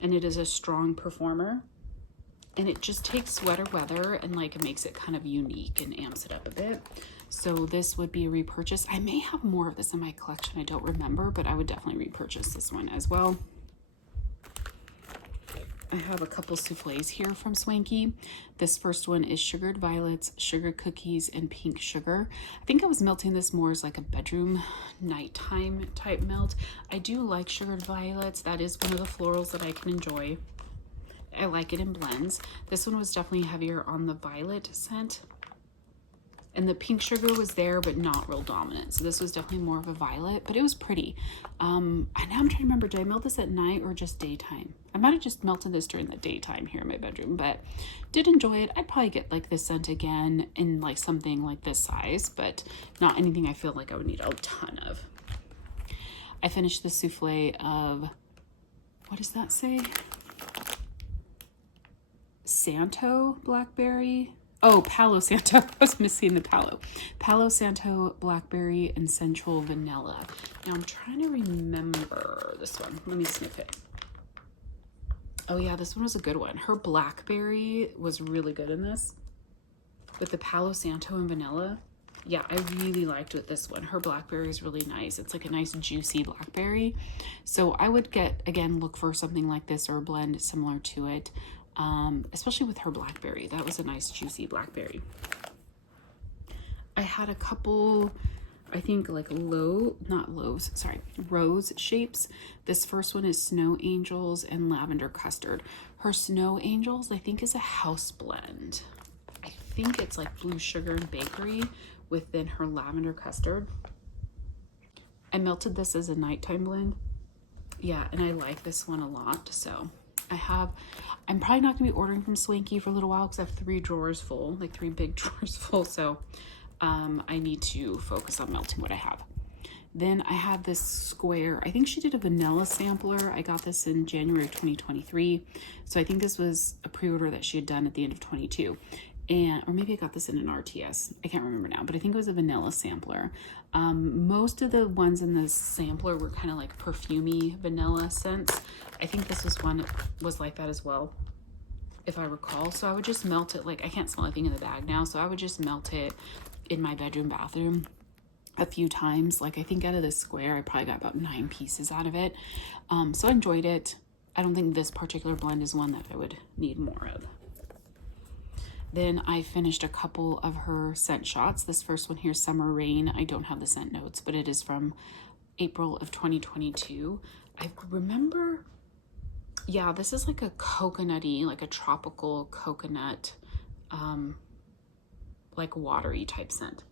and it is a strong performer, and it just takes Sweater Weather and like makes it kind of unique and amps it up a bit. So this would be a repurchase. I may have more of this in my collection, I don't remember, but I would definitely repurchase this one as well. I have a couple souffles here from Swanky. This first one is Sugared Violets, Sugar Cookies, and Pink Sugar. I think I was melting this more as like a bedroom nighttime type melt. I do like Sugared Violets. That is one of the florals that I can enjoy. I like it in blends. This one was definitely heavier on the violet scent. And the Pink Sugar was there, but not real dominant. So this was definitely more of a violet, but it was pretty. And now I'm trying to remember, did I melt this at night or just daytime? I might have just melted this during the daytime here in my bedroom, but did enjoy it. I'd probably get like this scent again in like something like this size, but not anything I feel like I would need a ton of. I finished the souffle of, what does that say? Santo Blackberry. Oh, Palo Santo. I was missing the Palo. Palo Santo Blackberry and Central Vanilla. Now I'm trying to remember this one. Let me sniff it. Oh yeah, this one was a good one. Her Blackberry was really good in this. With the Palo Santo and Vanilla. Yeah, I really liked with this one. Her Blackberry is really nice. It's like a nice juicy Blackberry. So I would look for something like this or a blend similar to it. Especially with her Blackberry. That was a nice juicy Blackberry. I had a couple, I think like rose shapes. This first one is Snow Angels and Lavender Custard. Her Snow Angels, I think, is a house blend. I think it's like Blue Sugar and Bakery within her Lavender Custard. I melted this as a nighttime blend. Yeah, and I like this one a lot, so I'm probably not gonna be ordering from Swanky for a little while because I have 3 drawers full, like 3 big drawers full. So I need to focus on melting what I have. Then I have this square, I think she did a vanilla sampler. I got this in January of 2023. So I think this was a pre-order that she had done at the end of 22. Or maybe I got this in an RTS. I can't remember now, but I think it was a vanilla sampler. Most of the ones in this sampler were kind of like perfumey vanilla scents. I think this was one was like that as well. if I recall. So I would just melt it, like I can't smell anything in the bag now, so I would just melt it in my bedroom bathroom a few times. Like I think out of this square I probably got about 9 pieces out of it. So I enjoyed it. I don't think this particular blend is one that I would need more of. Then I finished a couple of her scent shots. This first one here, Summer Rain. I don't have the scent notes, but it is from April of 2022. I remember, yeah, this is like a coconutty, like a tropical coconut, like watery type scent.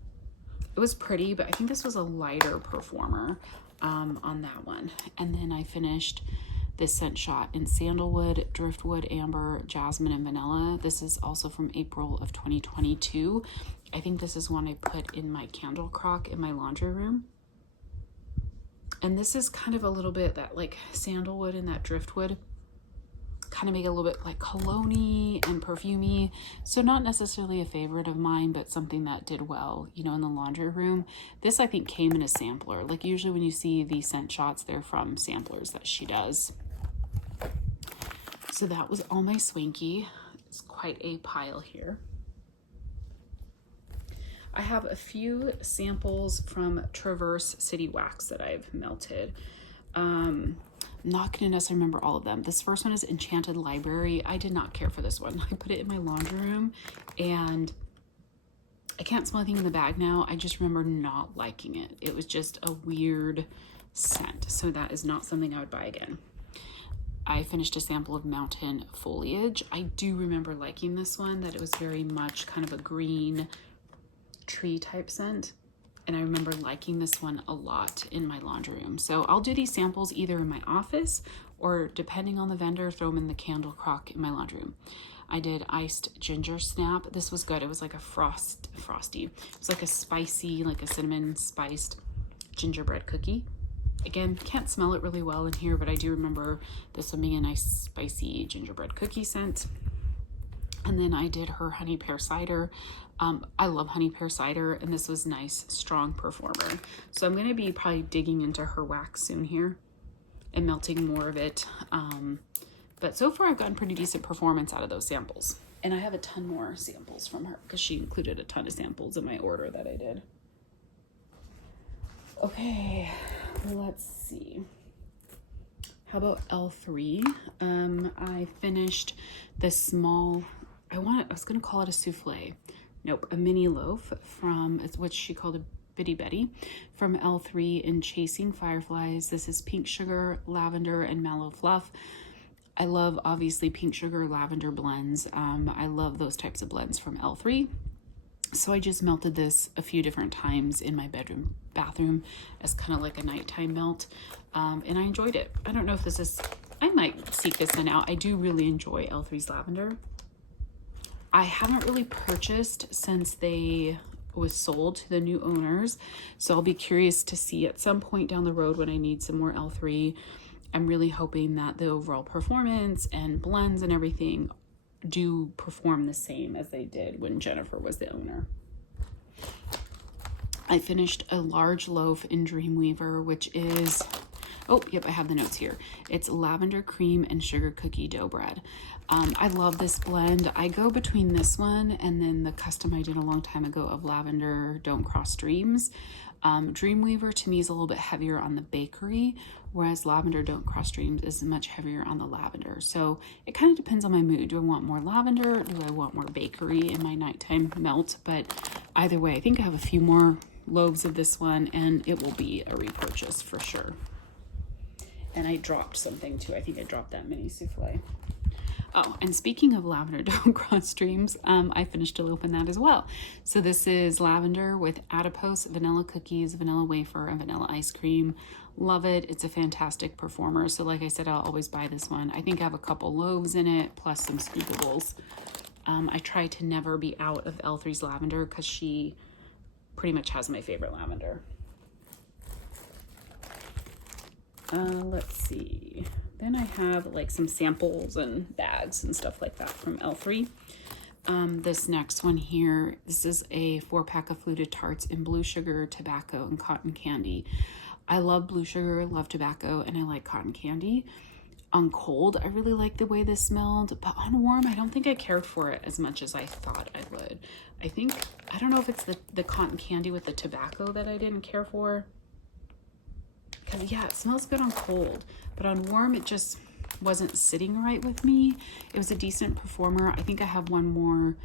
It was pretty, but I think this was a lighter performer on that one. And then I finished this scent shot in sandalwood, driftwood, amber, jasmine, and vanilla. This is also from April of 2022. I think this is one I put in my candle crock in my laundry room. And this is kind of a little bit that like sandalwood and that driftwood kind of make it a little bit like cologne-y and perfumey. So not necessarily a favorite of mine, but something that did well, you know, in the laundry room. This I think came in a sampler. Like usually when you see these scent shots, they're from samplers that she does. So that was all my Swanky. It's quite a pile here. I have a few samples from Traverse City Wax that I've melted. Not gonna necessarily remember all of them. This first one is Enchanted Library. I did not care for this one. I put it in my laundry room and I can't smell anything in the bag now. I just remember not liking it. It was just a weird scent. So that is not something I would buy again. I finished a sample of Mountain Foliage. I do remember liking this one, that it was very much kind of a green tree type scent. And I remember liking this one a lot in my laundry room. So I'll do these samples either in my office or, depending on the vendor, throw them in the candle crock in my laundry room. I did Iced Ginger Snap. This was good. It was like a frosty. It was like a spicy, like a cinnamon spiced gingerbread cookie. Again, can't smell it really well in here, but I do remember this one being a nice spicy gingerbread cookie scent. And then I did her Honey Pear Cider. I love Honey Pear Cider, and this was nice, strong performer. So I'm going to be probably digging into her wax soon here and melting more of it. But so far I've gotten pretty decent performance out of those samples. And I have a ton more samples from her because she included a ton of samples in my order that I did. Okay, let's see. How about L3? I finished this small, I was going to call it a souffle. Nope, a mini loaf from, which she called a Bitty Betty, from L3 in Chasing Fireflies. This is pink sugar, lavender, and mallow fluff. I love, obviously, pink sugar, lavender blends. I love those types of blends from L3. So I just melted this a few different times in my bathroom as kind of like a nighttime melt. And I enjoyed it. I don't know if this is, I might seek this one out. I do really enjoy L3's lavender. I haven't really purchased since they was sold to the new owners. So I'll be curious to see at some point down the road when I need some more L3. I'm really hoping that the overall performance and blends and everything do perform the same as they did when Jennifer was the owner. I finished a large loaf in Dreamweaver, which is, oh, yep, I have the notes here. It's lavender cream and sugar cookie dough bread. I love this blend. I go between this one and then the custom I did a long time ago of Lavender Don't Cross Dreams. Dreamweaver to me is a little bit heavier on the bakery, whereas Lavender Don't Cross Dreams is much heavier on the lavender. So it kind of depends on my mood. Do I want more lavender? Do I want more bakery in my nighttime melt? But either way, I think I have a few more loaves of this one and it will be a repurchase for sure. And I dropped something too. I think I dropped that mini souffle. Oh, and speaking of Lavender Don't Cross Dreams, I finished a loaf in that as well. So this is lavender with adipose, vanilla cookies, vanilla wafer, and vanilla ice cream. Love it. It's a fantastic performer. So like I said, I'll always buy this one. I think I have a couple loaves in it, plus some scoopables. I try to never be out of L3's lavender because she pretty much has my favorite lavender. Let's see. Then I have like some samples and bags and stuff like that from L3. This next one here, this is a 4-pack of fluted tarts in blue sugar, tobacco, and cotton candy. I love blue sugar, love tobacco, and I like cotton candy. On cold, I really like the way this smelled, but on warm, I don't think I cared for it as much as I thought I would. I don't know if it's the cotton candy with the tobacco that I didn't care for. Because yeah, it smells good on cold, but on warm, it just wasn't sitting right with me. It was a decent performer. I think I have one more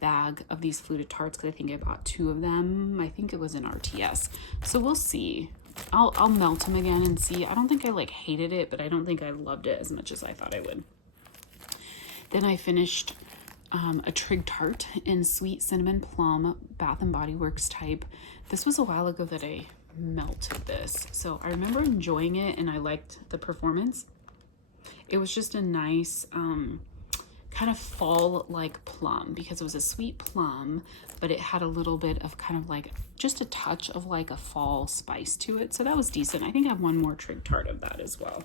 bag of these fluted tarts because I think I bought 2 of them. I think it was an RTS. So we'll see. I'll melt them again and see. I don't think I like hated it, but I don't think I loved it as much as I thought I would. Then I finished a Trig Tart in Sweet Cinnamon Plum Bath & Body Works type. This was a while ago that I melted this. So I remember enjoying it and I liked the performance. It was just a nice kind of fall-like plum because it was a sweet plum, but it had a little bit of kind of like just a touch of like a fall spice to it. So that was decent. I think I have one more Trig Tart of that as well.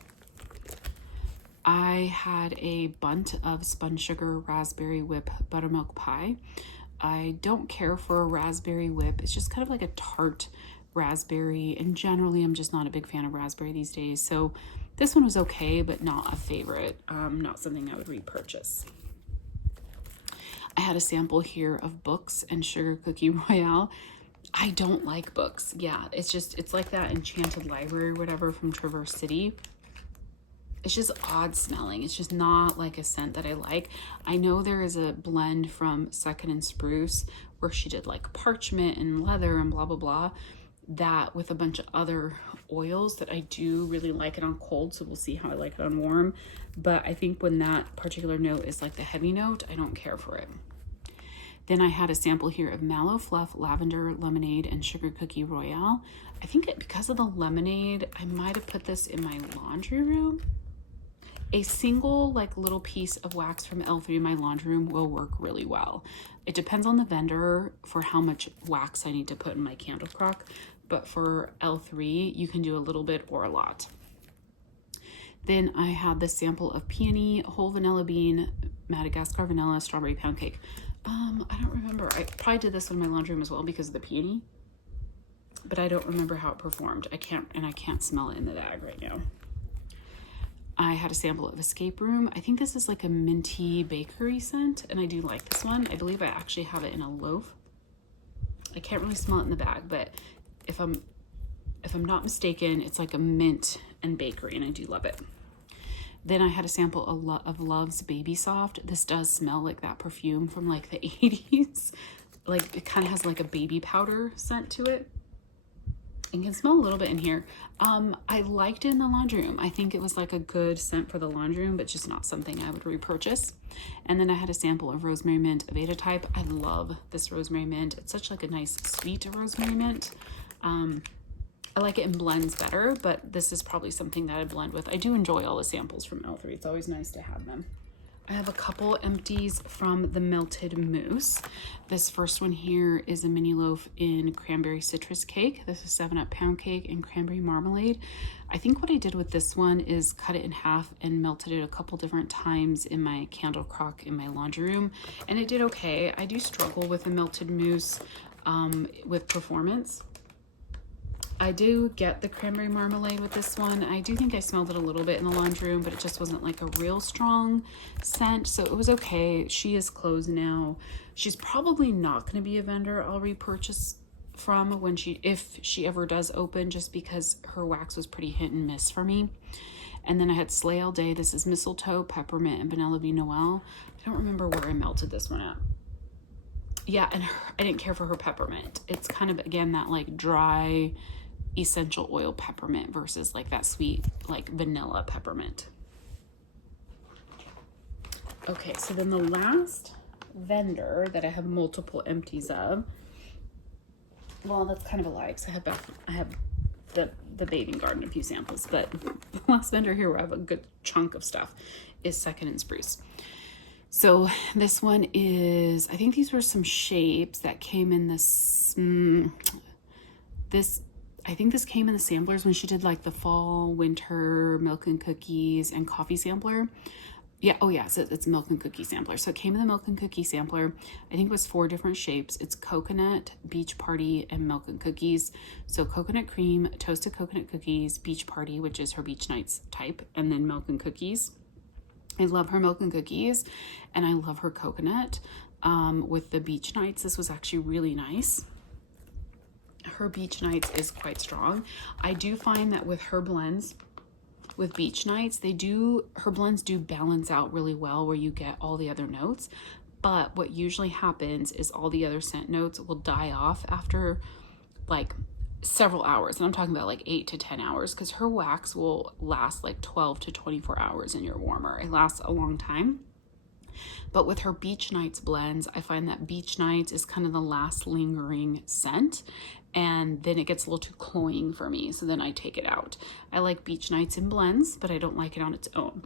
I had a bunt of Spun Sugar Raspberry Whip Buttermilk Pie. I don't care for a raspberry whip. It's just kind of like a tart raspberry, and generally I'm just not a big fan of raspberry these days. So this one was okay, but not a favorite. Not something I would repurchase. I had a sample here of Books and Sugar Cookie Royale. I don't like Books. Yeah, it's like that Enchanted Library or whatever from Traverse City. It's just odd smelling. It's just not like a scent that I like. I know there is a blend from Second and Spruce where she did like parchment and leather and blah, blah, blah. That with a bunch of other oils that I do really like it on cold. So we'll see how I like it on warm. But I think when that particular note is like the heavy note, I don't care for it. Then I had a sample here of Mallow Fluff, Lavender Lemonade, and Sugar Cookie Royale. I think because of the lemonade, I might have put this in my laundry room. A single like little piece of wax from L3 in my laundry room will work really well. It depends on the vendor for how much wax I need to put in my candle crock, but for L3, you can do a little bit or a lot. Then I had the sample of Peony, Whole Vanilla Bean, Madagascar Vanilla, Strawberry Pound Cake. I don't remember. I probably did this in my laundry room as well because of the peony, but I don't remember how it performed. I can't smell it in the bag right now. I had a sample of Escape Room. I think this is like a minty bakery scent, and I do like this one. I believe I actually have it in a loaf. I can't really smell it in the bag, but if I'm not mistaken, it's like a mint and bakery, and I do love it. Then I had a sample of Love's Baby Soft. This does smell like that perfume from like the 80s. Like it kind of has like a baby powder scent to it. And can smell a little bit in here. I liked it in the laundry room. I think it was like a good scent for the laundry room, but just not something I would repurchase. And then I had a sample of Rosemary Mint Aveda type. I love this Rosemary Mint. It's such like a nice sweet rosemary mint. I like it in blends better, but this is probably something that I blend with. I do enjoy all the samples from L3. It's always nice to have them. I have a couple empties from the Melted Mousse. This first one here is a mini loaf in cranberry citrus cake. This is 7-Up pound cake and cranberry marmalade. I think what I did with this one is cut it in half and melted it a couple different times in my candle crock in my laundry room, and it did okay. I do struggle with the Melted Mousse with performance. I do get the cranberry marmalade with this one. I do think I smelled it a little bit in the laundry room, but it just wasn't like a real strong scent, so it was okay. She is closed now. She's probably not going to be a vendor I'll repurchase from if she ever does open, just because her wax was pretty hit and miss for me. And then I had Slay All Day. This is mistletoe, peppermint, and vanilla bean Noel. I don't remember where I melted this one at. Yeah, and I didn't care for her peppermint. It's kind of, again, that like dry essential oil peppermint versus like that sweet like vanilla peppermint. Okay, so then the last vendor that I have multiple empties of, well, that's kind of a lie because I have the Bathing Garden, a few samples, but the last vendor here where I have a good chunk of stuff is Second and Spruce. So this one is, I think these were some shapes that came in this, I think this came in the samplers when she did like the fall, winter, milk and cookies and coffee sampler. Yeah, oh yeah, so it's milk and cookie sampler. So it came in the milk and cookie sampler. I think it was 4 different shapes. It's coconut, beach party, and milk and cookies. So coconut cream, toasted coconut cookies, beach party, which is her beach nights type, and then milk and cookies. I love her milk and cookies, and I love her coconut. With the beach nights, this was actually really nice. Her beach nights is quite strong. I do find that with her blends, with beach nights, her blends do balance out really well where you get all the other notes. But what usually happens is all the other scent notes will die off after like several hours. And I'm talking about like 8 to 10 hours, because her wax will last like 12 to 24 hours in your warmer. It lasts a long time. But with her beach nights blends, I find that beach nights is kind of the last lingering scent, and then it gets a little too cloying for me, so then I take it out. I like beach nights in blends, but I don't like it on its own.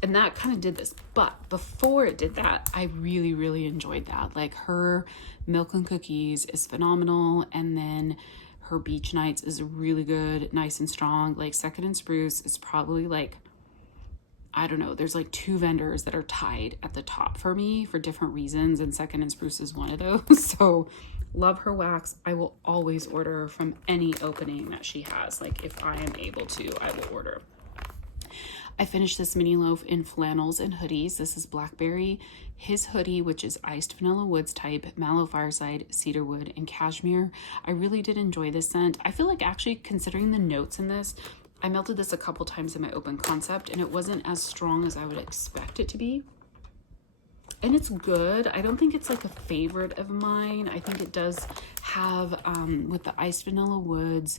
And that kind of did this. But before it did that, I really, really enjoyed that. Like her milk and cookies is phenomenal, and then her beach nights is really good, nice and strong. Like Second and Spruce is probably like, I don't know, there's like 2 vendors that are tied at the top for me for different reasons, and Second and Spruce is one of those. So love her wax. I will always order from any opening that she has. Like if I am able to, I will order. I finished this mini loaf in flannels and hoodies. This is Blackberry, his hoodie, which is iced vanilla woods type, mallow fireside, cedarwood, and cashmere. I really did enjoy this scent. I feel like actually, considering the notes in this, I melted this a couple times in my open concept, and it wasn't as strong as I would expect it to be. And it's good. I don't think it's like a favorite of mine. I think it does have, with the iced vanilla woods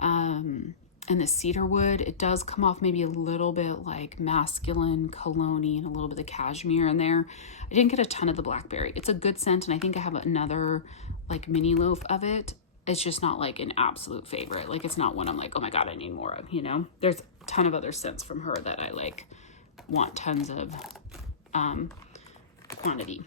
and the cedarwood, it does come off maybe a little bit like masculine, cologne-y, and a little bit of cashmere in there. I didn't get a ton of the blackberry. It's a good scent, and I think I have another like mini loaf of it. It's just not like an absolute favorite. Like it's not one I'm like, oh my God, I need more of, you know? There's a ton of other scents from her that I like want tons of quantity.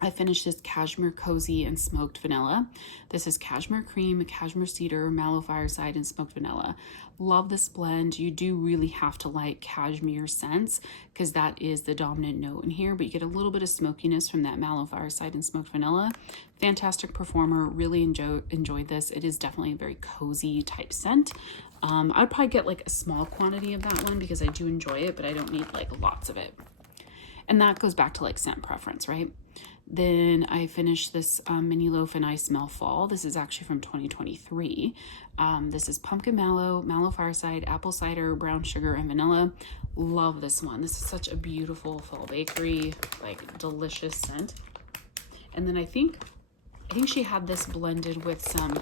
I finished this Cashmere Cozy and Smoked Vanilla. This is Cashmere Cream, Cashmere Cedar, Mallow Fireside, and Smoked Vanilla. Love this blend. You do really have to like cashmere scents because that is the dominant note in here, but you get a little bit of smokiness from that Mallow Fireside and Smoked Vanilla. Fantastic performer. Really enjoyed this. It is definitely a very cozy type scent. I'd probably get like a small quantity of that one because I do enjoy it, but I don't need like lots of it. And that goes back to like scent preference, right? Then I finished this mini loaf and I Smell Fall. This is actually from 2023. This is pumpkin mallow, mallow fireside, apple cider, brown sugar, and vanilla. Love this one. This is such a beautiful fall bakery, like delicious scent. And then I think she had this blended with some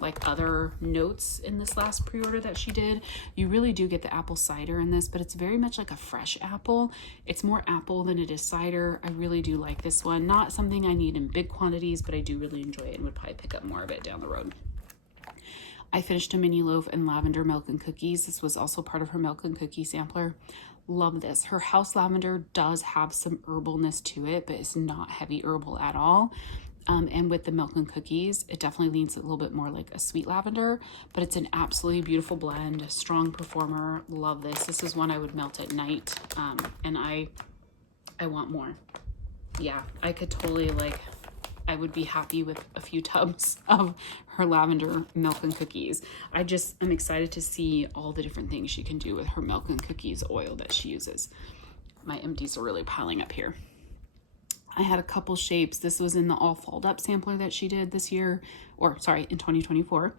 like other notes in this last pre-order that she did. You really do get the apple cider in this, but it's very much like a fresh apple. It's more apple than it is cider. I really do like this one. Not something I need in big quantities, but I do really enjoy it and would probably pick up more of it down the road. I finished a mini loaf in lavender milk and cookies. This was also part of her milk and cookie sampler. Love this. Her house lavender does have some herbalness to it, but it's not heavy herbal at all. And with the milk and cookies, it definitely leans a little bit more like a sweet lavender, but it's an absolutely beautiful blend, strong performer. Love this. This is one I would melt at night, and I want more. Yeah, I could totally like, I would be happy with a few tubs of her lavender milk and cookies. I just am excited to see all the different things she can do with her milk and cookies oil that she uses. My empties are really piling up here. I had a couple shapes. This was in the all fold up sampler that she did this year, or sorry, in 2024.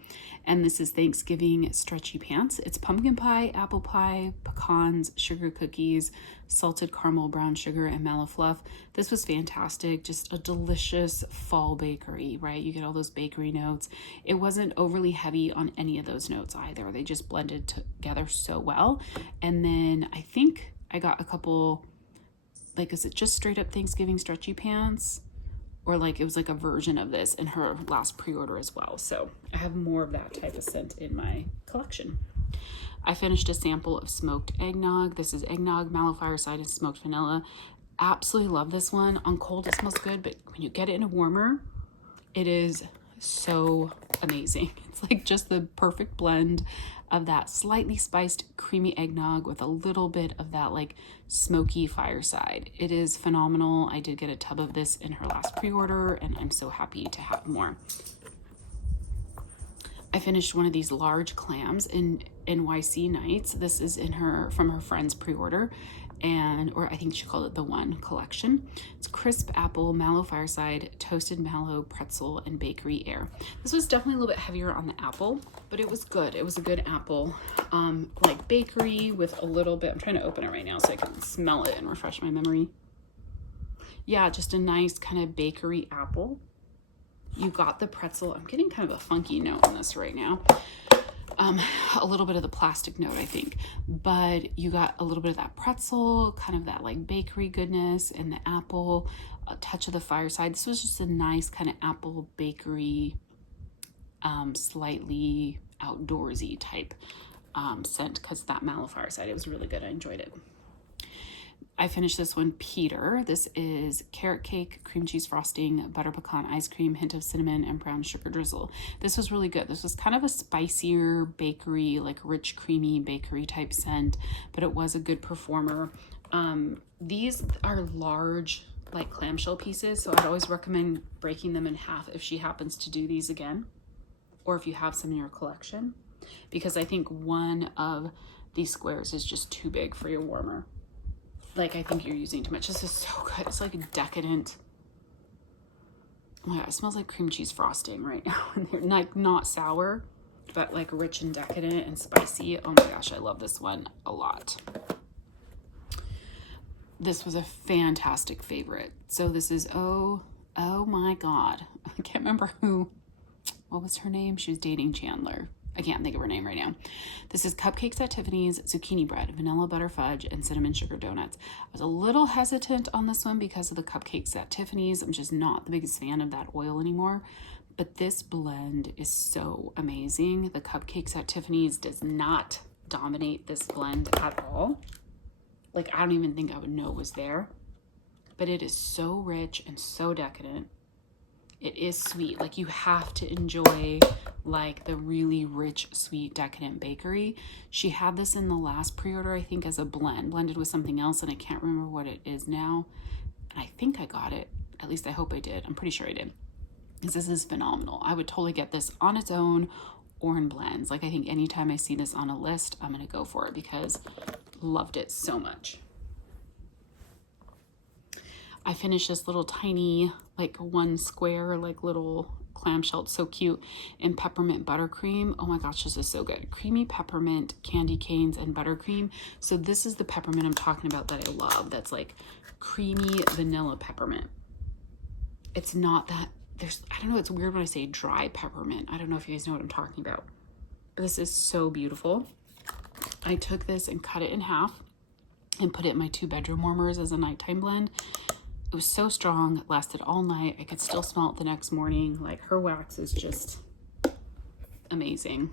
And this is Thanksgiving stretchy pants. It's pumpkin pie, apple pie, pecans, sugar cookies, salted caramel, brown sugar, and mallow fluff. This was fantastic. Just a delicious fall bakery, right? You get all those bakery notes. It wasn't overly heavy on any of those notes either. They just blended together so well. And then I think I got a couple, like, is it just straight up Thanksgiving stretchy pants? Or like it was like a version of this in her last pre-order as well. So I have more of that type of scent in my collection. I finished a sample of smoked eggnog. This is eggnog, mallow fireside, and smoked vanilla. Absolutely love this one. On cold, it smells good, but when you get it in a warmer, it is so amazing. It's like just the perfect blend of that slightly spiced creamy eggnog with a little bit of that like smoky fireside. It is phenomenal. I did get a tub of this in her last pre-order, and I'm so happy to have more. I finished one of these large clams in NYC Nights. This is from her friend's pre-order, or I think she called it the One collection. It's crisp apple, mallow fireside, toasted mallow, pretzel, and bakery air. This was definitely a little bit heavier on the apple, but it was good. It was a good apple, like bakery with a little bit. I'm trying to open it right now so I can smell it and refresh my memory. Yeah, just a nice kind of bakery apple. You got the pretzel. I'm getting kind of a funky note on this right now. A little bit of the plastic note, I think, but you got a little bit of that pretzel, kind of that like bakery goodness, and the apple, a touch of the fireside. This was just a nice kind of apple bakery, slightly outdoorsy type scent, because that mallow fireside, it was really good. I enjoyed it. I finished this one, Peter. This is carrot cake, cream cheese frosting, butter pecan ice cream, hint of cinnamon, and brown sugar drizzle. This was really good. This was kind of a spicier bakery, like rich, creamy bakery type scent, but it was a good performer. These are large, like clamshell pieces, so I'd always recommend breaking them in half if she happens to do these again, or if you have some in your collection, because I think one of these squares is just too big for your warmer. Like, I think you're using too much. This is so good. It's like a decadent. Oh my God, it smells like cream cheese frosting right now. And they're like not sour, but like rich and decadent and spicy. Oh my gosh, I love this one a lot. This was a fantastic favorite. So this is, oh my God. I can't remember what was her name? She was dating Chandler. I can't think of her name right now. This is Cupcakes at Tiffany's, zucchini bread, vanilla butter fudge, and cinnamon sugar donuts. I was a little hesitant on this one because of the Cupcakes at Tiffany's. I'm just not the biggest fan of that oil anymore. But this blend is so amazing. The Cupcakes at Tiffany's does not dominate this blend at all. Like, I don't even think I would know it was there. But it is so rich and so decadent. It is sweet. Like, you have to enjoy like the really rich, sweet, decadent bakery. She had this in the last pre-order, I think, as a blended with something else, and I can't remember what it is now. And I think I got it. At least I hope I did. I'm pretty sure I did. Because this is phenomenal. I would totally get this on its own or in blends. Like, I think anytime I see this on a list, I'm going to go for it because loved it so much. I finished this little tiny, like one square, like little clamshell. It's so cute, in peppermint buttercream. Oh my gosh, this is so good. Creamy peppermint, candy canes, and buttercream. So this is the peppermint I'm talking about that I love. That's like creamy vanilla peppermint. It's not that, I don't know, it's weird when I say dry peppermint. I don't know if you guys know what I'm talking about. But this is so beautiful. I took this and cut it in half and put it in my 2-bedroom warmers as a nighttime blend. It was so strong, it lasted all night. I could still smell it the next morning. Like, her wax is just amazing.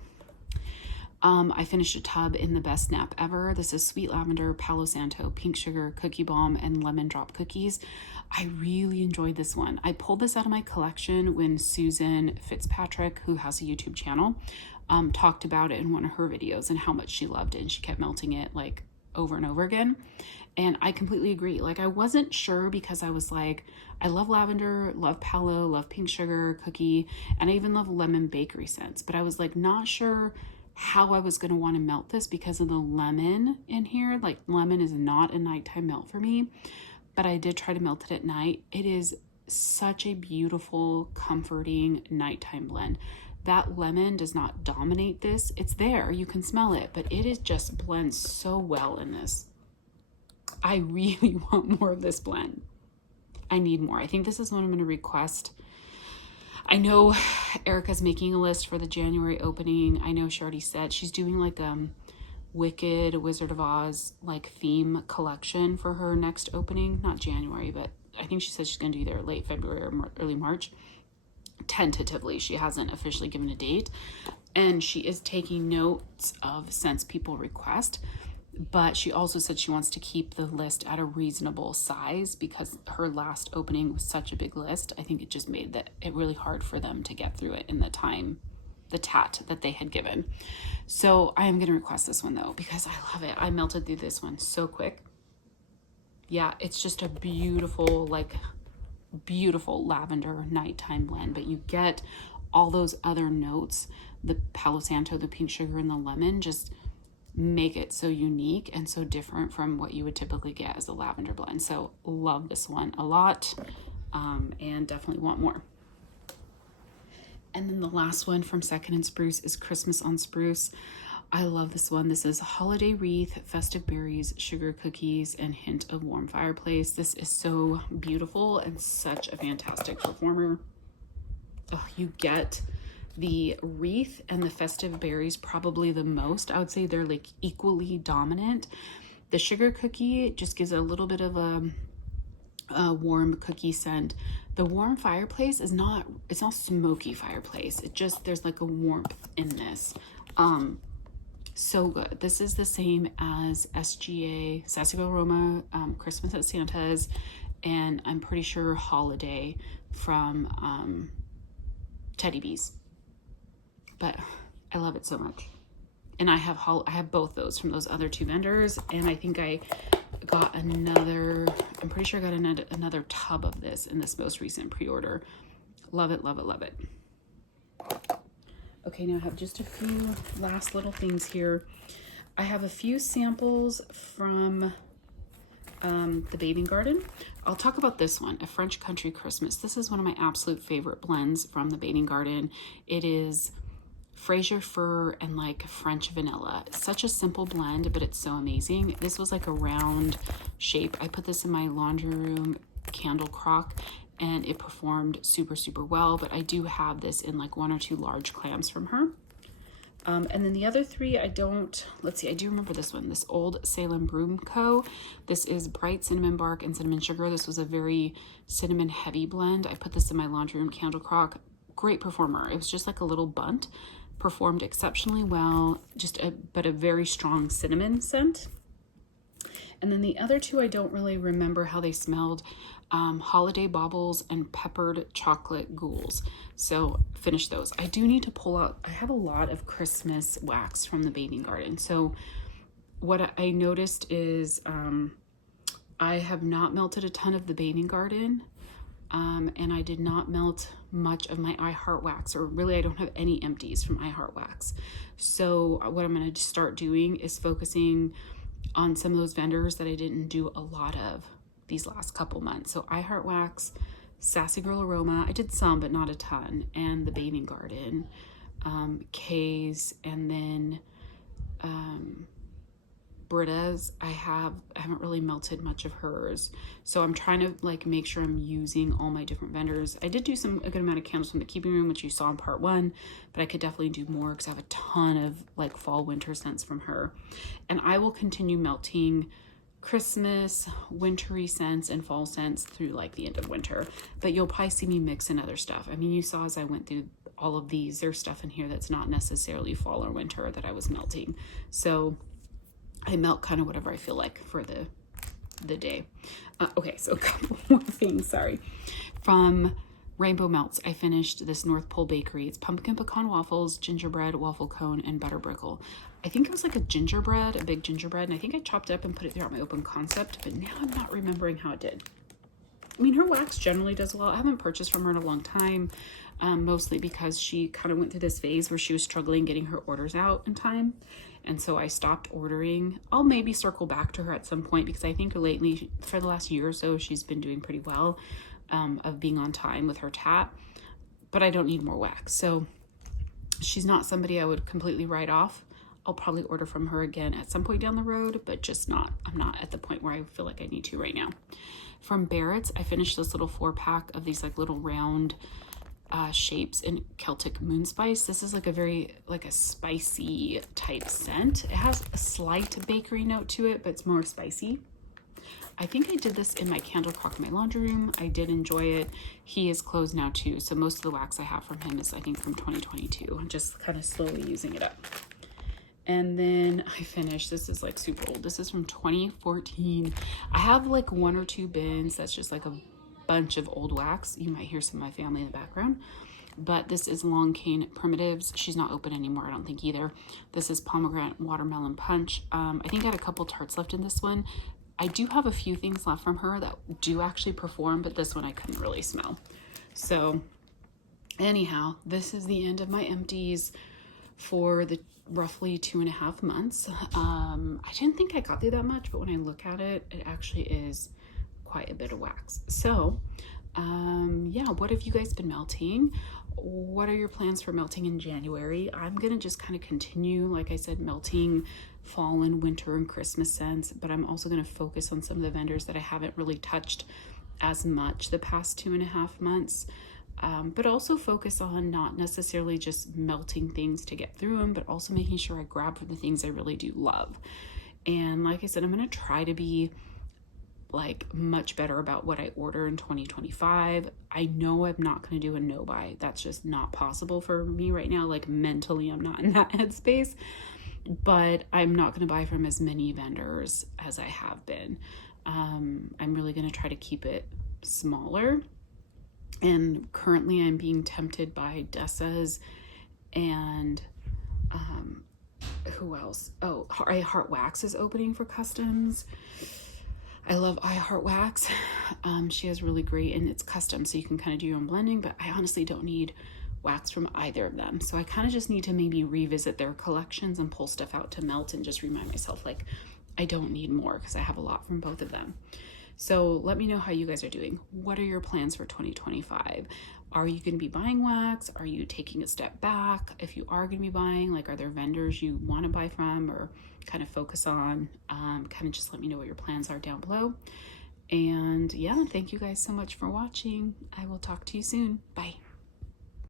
I finished a tub in the best nap ever. This is sweet lavender, Palo Santo, pink sugar, cookie bomb, and lemon drop cookies. I really enjoyed this one. I pulled this out of my collection when Susan Fitzpatrick, who has a YouTube channel, talked about it in one of her videos and how much she loved it. And she kept melting it like over and over again. And I completely agree. Like, I wasn't sure because I was like, I love lavender, love Palo, love pink sugar, cookie, and I even love lemon bakery scents. But I was like not sure how I was going to want to melt this because of the lemon in here. Like, lemon is not a nighttime melt for me, but I did try to melt it at night. It is such a beautiful, comforting nighttime blend. That lemon does not dominate this. It's there, you can smell it, but it is just blends so well in this. I really want more of this blend. I need more. I think this is what I'm going to request. I know Erica's making a list for the January opening. I know she already said she's doing like Wicked Wizard of Oz like theme collection for her next opening. Not January, but I think she said she's going to do either late February or early March. Tentatively, she hasn't officially given a date. And she is taking notes of scents people request. But she also said she wants to keep the list at a reasonable size because her last opening was such a big list. I think it just made it really hard for them to get through it in the time the tat that they had given. So I am going to request this one though, because I love it. I melted through this one so quick. Yeah, it's just a beautiful, like beautiful lavender nighttime blend, but you get all those other notes, the Palo Santo, the pink sugar, and the lemon just make it so unique and so different from what you would typically get as a lavender blend. So love this one a lot, and definitely want more. And then the last one from Second and Spruce is Christmas on Spruce. I love this one. This is Holiday Wreath, Festive Berries, Sugar Cookies, and Hint of Warm Fireplace. This is so beautiful and such a fantastic performer. Oh, you get the wreath and the festive berries probably the most. I would say they're like equally dominant. The sugar cookie just gives a little bit of a warm cookie scent. The warm fireplace is not, it's not smoky fireplace. It just, there's like a warmth in this. So good. This is the same as SGA, Sassy Aroma, Christmas at Santa's, and I'm pretty sure Holiday from Teddy Bees. But I love it so much. And I have both those from those other two vendors, and I think I got another, I'm pretty sure I got another tub of this in this most recent pre-order. Love it, love it, love it. Okay, now I have just a few last little things here. I have a few samples from the Bathing Garden. I'll talk about this one, a French Country Christmas. This is one of my absolute favorite blends from the Bathing Garden. It is Fraser Fir and like French vanilla. It's such a simple blend, but it's so amazing. This was like a round shape. I put this in my laundry room candle crock, and it performed super, super well, but I do have this in like 1 or 2 large clams from her. And then the other three, I don't, let's see, I do remember this one, this Old Salem Broom Co. This is Bright Cinnamon Bark and Cinnamon Sugar. This was a very cinnamon heavy blend. I put this in my laundry room candle crock. Great performer. It was just like a little bunt. Performed exceptionally well, but a very strong cinnamon scent. And then the other two, I don't really remember how they smelled. Holiday Baubles and Peppered Chocolate Ghouls. So finish those. I do need to pull out, I have a lot of Christmas wax from the Bathing Garden. So what I noticed is I have not melted a ton of the Bathing Garden, and I did not melt much of my I Heart Wax, or really I don't have any empties from I Heart Wax. So what I'm going to start doing is focusing on some of those vendors that I didn't do a lot of these last couple months. So I Heart Wax, Sassy Girl Aroma, I did some but not a ton, and the Bathing Garden, K's, and then Britta's. I haven't really melted much of hers, so I'm trying to like make sure I'm using all my different vendors. I did do a good amount of candles from the Keeping Room, which you saw in part 1, but I could definitely do more because I have a ton of like fall winter scents from her, and I will continue melting Christmas, wintry scents, and fall scents through like the end of winter, but you'll probably see me mix in other stuff. I mean, you saw as I went through all of these, there's stuff in here that's not necessarily fall or winter that I was melting, so I melt kind of whatever I feel like for the day. Okay, so a couple more things, sorry. From Rainbow Melts, I finished this North Pole Bakery. It's pumpkin pecan waffles, gingerbread, waffle cone, and butter brickle. I think it was like a gingerbread, a big gingerbread, and I think I chopped it up and put it throughout my open concept, but now I'm not remembering how it did. I mean, her wax generally does well. I haven't purchased from her in a long time, mostly because she kind of went through this phase where she was struggling getting her orders out in time. And so I stopped ordering. I'll maybe circle back to her at some point because I think lately, for the last year or so, she's been doing pretty well of being on time with her tat, but I don't need more wax. So she's not somebody I would completely write off. I'll probably order from her again at some point down the road, but just not, I'm not at the point where I feel like I need to right now. From Barrett's, I finished this little 4-pack of these like little round shapes in Celtic Moon Spice. This is like a very like a spicy type scent. It has a slight bakery note to it, but it's more spicy. I think I did this in my candle crock in my laundry room. I did enjoy it. He is closed now too, so most of the wax I have from him is I think from 2022. I'm just kind of slowly using it up. And then I finished, this is like super old. This is from 2014. I have like 1 or 2 bins that's just like a bunch of old wax. You might hear some of my family in the background. but this is Long Cane Primitives. She's not open anymore, I don't think either. This is Pomegranate Watermelon Punch. I think I had a couple tarts left in this one. I do have a few things left from her that do actually perform, but this one I couldn't really smell. So anyhow, this is the end of my empties for the roughly 2.5 months. I didn't think I got through that much, but when I look at it, it actually is quite a bit of wax. So yeah, what have you guys been melting? What are your plans for melting in January? I'm gonna just kind of continue, like I said, melting fall and winter and Christmas scents, but I'm also gonna focus on some of the vendors that I haven't really touched as much the past 2.5 months. But also focus on not necessarily just melting things to get through them, but also making sure I grab for the things I really do love. And like I said, I'm going to try to be like much better about what I order in 2025. I know I'm not going to do a no buy. That's just not possible for me right now. Like mentally, I'm not in that headspace, but I'm not going to buy from as many vendors as I have been. I'm really going to try to keep it smaller. And currently I'm being tempted by Dessa's and who else? Oh, I Heart Wax is opening for customs. I love I Heart Wax. She has really great, and it's custom, so you can kind of do your own blending, but I honestly don't need wax from either of them. So I kind of just need to maybe revisit their collections and pull stuff out to melt and just remind myself like I don't need more because I have a lot from both of them. So let me know how you guys are doing. What are your plans for 2025? Are you going to be buying wax? Are you taking a step back? If you are going to be buying, like, are there vendors you want to buy from or kind of focus on? Kind of just let me know what your plans are down below. And yeah, thank you guys so much for watching. I will talk to you soon. Bye.